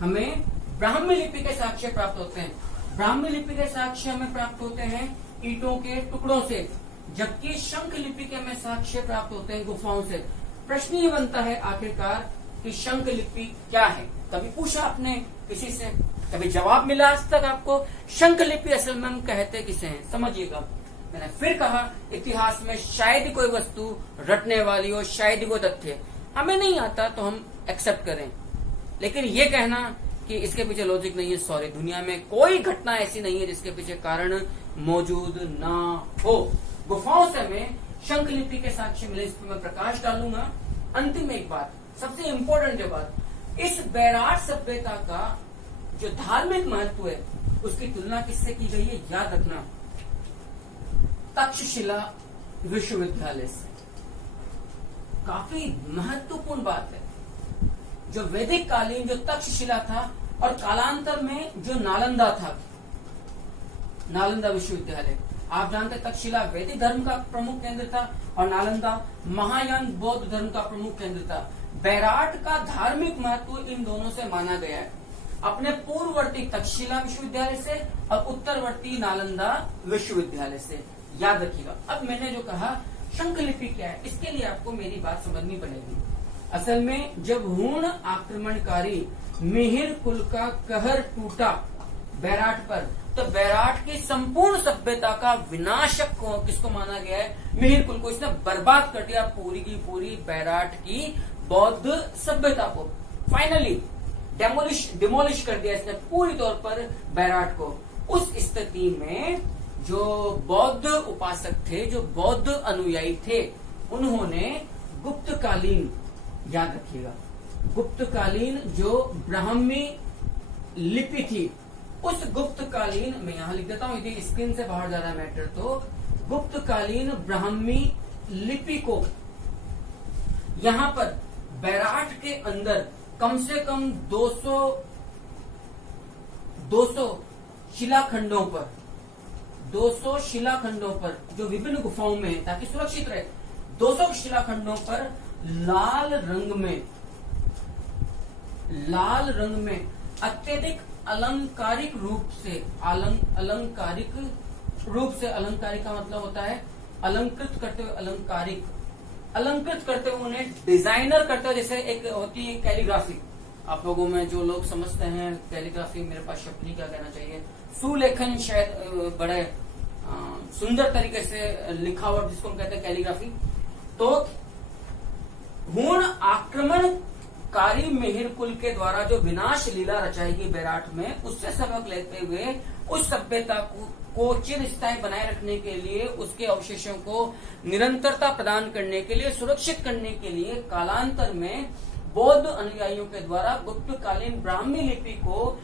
हमें ब्राह्मी लिपि के साक्ष्य प्राप्त होते हैं। ब्राह्मी लिपि के साक्ष्य हमें प्राप्त होते हैं ईंटों के टुकड़ों से, जबकि शंख लिपि के हमें साक्ष्य प्राप्त होते हैं गुफाओं से। प्रश्न ये बनता है आखिरकार कि शंख लिपि क्या है? कभी पूछा आपने किसी से? कभी जवाब मिला आज तक आपको? शंख लिपि असल में हम कहते किसे हैं समझिएगा। मैंने फिर कहा, इतिहास में शायद ही कोई वस्तु रटने वाली हो, शायद ही कोई तथ्य हमें नहीं आता तो हम एक्सेप्ट करें, लेकिन ये कहना कि इसके पीछे लॉजिक नहीं है, सॉरी, दुनिया में कोई घटना ऐसी नहीं है जिसके पीछे कारण मौजूद ना हो। गुफाओं से हमें शंख लिपि के साक्ष्य मिले, इस पर मैं प्रकाश डालूंगा। अंतिम एक बात, सबसे इंपॉर्टेंट जो बात, इस बैराट सभ्यता का जो धार्मिक महत्व है उसकी तुलना किससे की गई है? याद रखना, तक्षशिला विश्वविद्यालय से। काफी महत्वपूर्ण बात है। जो वैदिक कालीन जो तक्षशिला था और कालांतर में जो नालंदा था, नालंदा विश्वविद्यालय, आप जानते हैं तक्षशिला वैदिक धर्म का प्रमुख केंद्र था और नालंदा महायान बौद्ध धर्म का प्रमुख केंद्र था। बैराट का धार्मिक महत्व इन दोनों से माना गया है, अपने पूर्ववर्ती तक्षशिला विश्वविद्यालय से और उत्तरवर्ती नालंदा विश्वविद्यालय से। याद रखिएगा। अब मैंने जो कहा शंख लिपि क्या है, इसके लिए आपको मेरी बात समझनी पड़ेगी। असल में जब हूण आक्रमणकारी मिहिर कुल का कहर टूटा बैराट पर, तो बैराट की संपूर्ण सभ्यता का विनाशक को किसको माना गया है? मिहिर कुल को। इसने बर्बाद कर दिया पूरी की पूरी बैराट की बौद्ध सभ्यता को। फाइनली डिमोलिश कर दिया इसने पूरी तौर पर बैराट को। उस स्थिति में जो बौद्ध उपासक थे, जो बौद्ध अनुयायी थे, उन्होंने गुप्तकालीन, याद रखिएगा, गुप्तकालीन जो ब्राह्मी लिपि थी, उस गुप्तकालीन, मैं यहां लिख देता हूं, यदि स्क्रीन से बाहर जा रहा है मैटर, तो गुप्तकालीन ब्राह्मी लिपि को यहां पर बैराट के अंदर कम से कम 200 शिलाखंडों पर, 200 शिलाखंडों पर जो विभिन्न गुफाओं में है, ताकि सुरक्षित रहे, 200 शिलाखंडों पर लाल रंग में अत्यधिक अलंकारिक रूप से, अलंकारिक का मतलब होता है अलंकृत करते हुए, अलंकृत करते हुए, उन्हें डिजाइनर करते हुए, जैसे एक होती है कैलीग्राफी, आप लोगों में जो लोग समझते हैं कैलीग्राफी, मेरे पास शब्द नहीं क्या कहना चाहिए, सुलेखन शायद बड़े सुंदर तरीके से लिखावट जिसको हम कहते हैं कैलीग्राफी। तो हूण आक्रमणकारी मिहिर कुल के द्वारा जो विनाश लीला रचाई गई बैराट में, उससे सबक लेते हुए उस सभ्यता को चिरस्थायी बनाए रखने के लिए, उसके अवशेषों को निरंतरता प्रदान करने के लिए, सुरक्षित करने के लिए कालांतर में बौद्ध अनुयायियों के द्वारा गुप्तकालीन ब्राह्मी लिपि को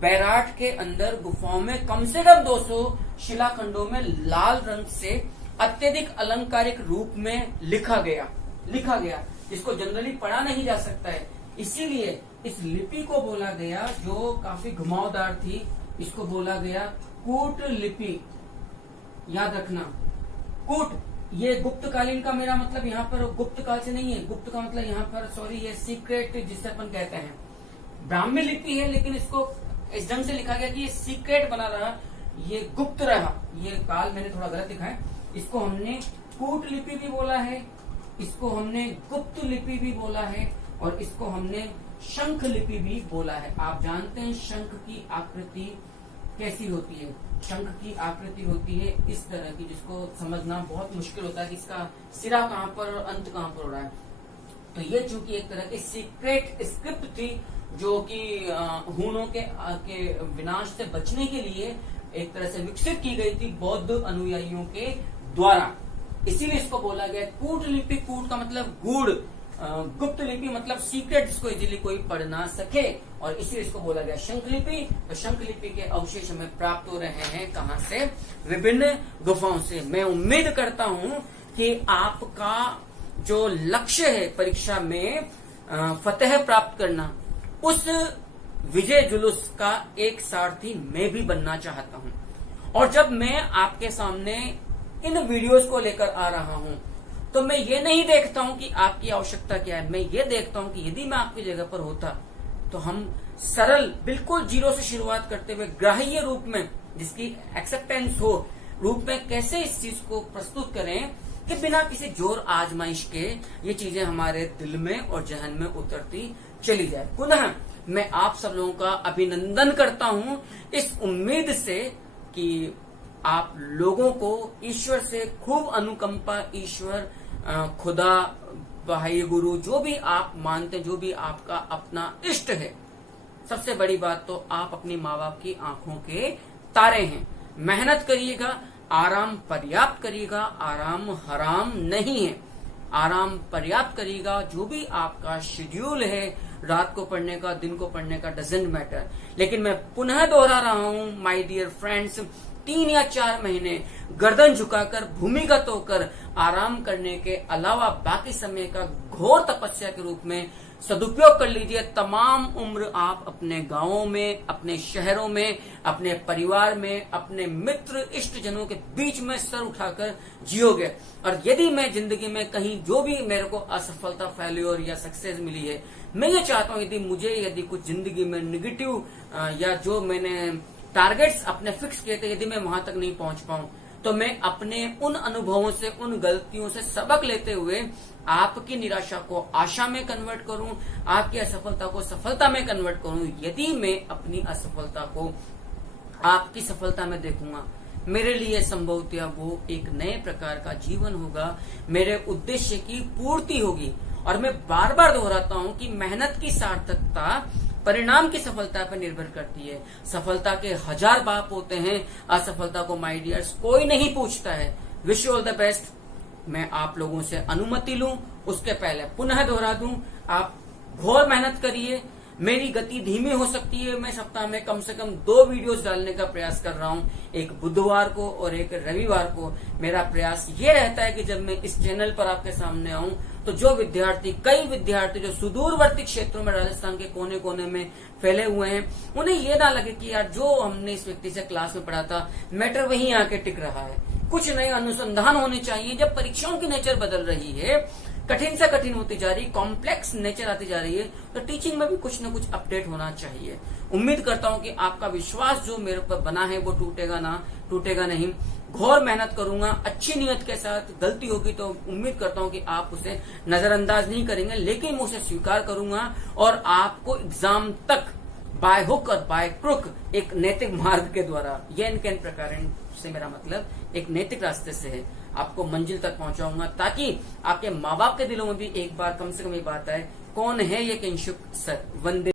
बैराट के अंदर गुफाओं में कम से कम 200 शिलाखंडों में लाल रंग से अत्यधिक अलंकारिक रूप में लिखा गया, जिसको जनरली पढ़ा नहीं जा सकता है। इसीलिए इस लिपि को बोला गया, जो काफी घुमावदार थी, इसको बोला गया कूट लिपि। याद रखना, कूट, ये गुप्तकालीन का मेरा मतलब यहाँ पर गुप्त काल से नहीं है। गुप्त का मतलब यहाँ पर सॉरी, ये सीक्रेट जिसे अपन कहते हैं। ब्राह्मी लिपि है, लेकिन इसको इस ढंग से लिखा गया कि ये सीक्रेट बना रहा, ये गुप्त रहा। ये काल मैंने थोड़ा गलत लिखा है। इसको हमने कूट लिपि भी बोला है, इसको हमने गुप्त लिपि भी बोला है, और इसको हमने शंख लिपि भी बोला है। आप जानते हैं शंख की आकृति कैसी होती है? शंख की आकृति होती है इस तरह की, जिसको समझना बहुत मुश्किल होता है कि इसका सिरा कहाँ पर और अंत कहाँ पर हो रहा है। तो ये चूंकि एक तरह की सीक्रेट स्क्रिप्ट थी, जो कि हूणों के विनाश से बचने के लिए एक तरह से विकसित की गई थी बौद्ध अनुयायियों के द्वारा, इसीलिए इसको बोला गया कूट लिपि। कूट का मतलब गूढ़, गुप्त लिपि मतलब सीक्रेट, जिसको इजीली कोई पढ़ ना सके, और इसीलिए इसको बोला गया शंख लिपि। तो शंख लिपि के अवशेष हमें प्राप्त हो रहे हैं कहाँ से? विभिन्न गुफाओं से। मैं उम्मीद करता हूं कि आपका जो लक्ष्य है परीक्षा में फतेह प्राप्त करना, उस विजय जुलूस का एक सारथी मैं भी बनना चाहता हूं। और जब मैं आपके सामने इन वीडियोस को लेकर आ रहा हूं, तो मैं ये नहीं देखता हूं कि आपकी आवश्यकता क्या है। मैं ये देखता हूं कि यदि मैं आपकी जगह पर होता, तो हम सरल, बिल्कुल जीरो से शुरुआत करते हुए ग्राह्य रूप में, जिसकी एक्सेप्टेंस हो, रूप में कैसे इस चीज को प्रस्तुत करें कि बिना किसी जोर आजमाइश के ये चीजें हमारे दिल में और जहन में उतरती चली जाए। पुनः मैं आप सब लोगों का अभिनंदन करता हूं इस उम्मीद से कि आप लोगों को ईश्वर से खूब अनुकंपा, ईश्वर, खुदा, भाई, गुरु, जो भी आप मानते हैं, जो भी आपका अपना इष्ट है, सबसे बड़ी बात तो आप अपनी माँ बाप की आंखों के तारे हैं। मेहनत करिएगा, आराम पर्याप्त करिएगा, आराम हराम नहीं है। आराम पर्याप्त करिएगा, जो भी आपका शेड्यूल है, रात को पढ़ने का, दिन को पढ़ने का, डजेंट मैटर। लेकिन मैं पुनः दोहरा रहा हूं माय डियर फ्रेंड्स, 3 या 4 महीने गर्दन झुकाकर, भूमिगत होकर आराम करने के अलावा बाकी समय का घोर तपस्या के रूप में सदुपयोग कर लीजिए। तमाम उम्र आप अपने गांवों में, अपने शहरों में, अपने परिवार में, अपने मित्र इष्ट जनों के बीच में सर उठाकर जियोगे। और यदि मैं जिंदगी में कहीं जो भी मेरे को असफलता, फेल्योर या सक्सेस मिली है, मैं ये चाहता हूं यदि कुछ जिंदगी में निगेटिव या जो मैंने टारगेट्स अपने फिक्स किए थे, यदि मैं वहां तक नहीं पहुंच पाऊं, तो मैं अपने उन अनुभवों से, उन गलतियों से सबक लेते हुए आपकी निराशा को आशा में कन्वर्ट करूं, आपकी असफलता को सफलता में कन्वर्ट करूं। यदि मैं अपनी असफलता को आपकी सफलता में देखूंगा, मेरे लिए संभवतः वो एक नए प्रकार का जीवन होगा, मेरे उद्देश्य की पूर्ति होगी। और मैं बार बार दोहराता हूं कि मेहनत की सार्थकता परिणाम की सफलता पर निर्भर करती है। सफलता के 1000 बाप होते हैं, असफलता को माय डियर्स कोई नहीं पूछता है। Wish you all the best. मैं आप लोगों से अनुमति लूं, उसके पहले पुनः दोहरा दूं, आप घोर मेहनत करिए। मेरी गति धीमी हो सकती है, मैं सप्ताह में कम से कम 2 वीडियोस डालने का प्रयास कर रहा हूं, एक बुधवार को और एक रविवार को। मेरा प्रयास ये रहता है कि जब मैं इस चैनल पर आपके सामने आऊं, तो जो विद्यार्थी, कई विद्यार्थी जो सुदूरवर्ती क्षेत्रों में, राजस्थान के कोने कोने में फैले हुए हैं, उन्हें ये ना लगे कि यार जो हमने इस व्यक्ति से क्लास में पढ़ा था, मैटर वहीं आके टिक रहा है। कुछ नए अनुसंधान होने चाहिए। जब परीक्षाओं की नेचर बदल रही है, कठिन से कठिन होती जा रही, कॉम्प्लेक्स नेचर आती जा रही है, तो टीचिंग में भी कुछ न कुछ अपडेट होना चाहिए। उम्मीद करता हूं कि आपका विश्वास जो मेरे पर बना है वो टूटेगा नहीं। घोर मेहनत करूंगा अच्छी नियत के साथ। गलती होगी तो उम्मीद करता हूं कि आप उसे नजरअंदाज नहीं करेंगे, लेकिन मैं उसे स्वीकार करूंगा और आपको एग्जाम तक बाय हुक और बाय क्रुक एक नैतिक मार्ग के द्वारा, ये कैन प्रकार से मेरा मतलब एक नैतिक रास्ते से है, आपको मंजिल तक पहुंचाऊंगा, ताकि आपके माँ बाप के दिलों में भी एक बार कम से कम ये बात आए, कौन है ये किंशुक सर। वंदे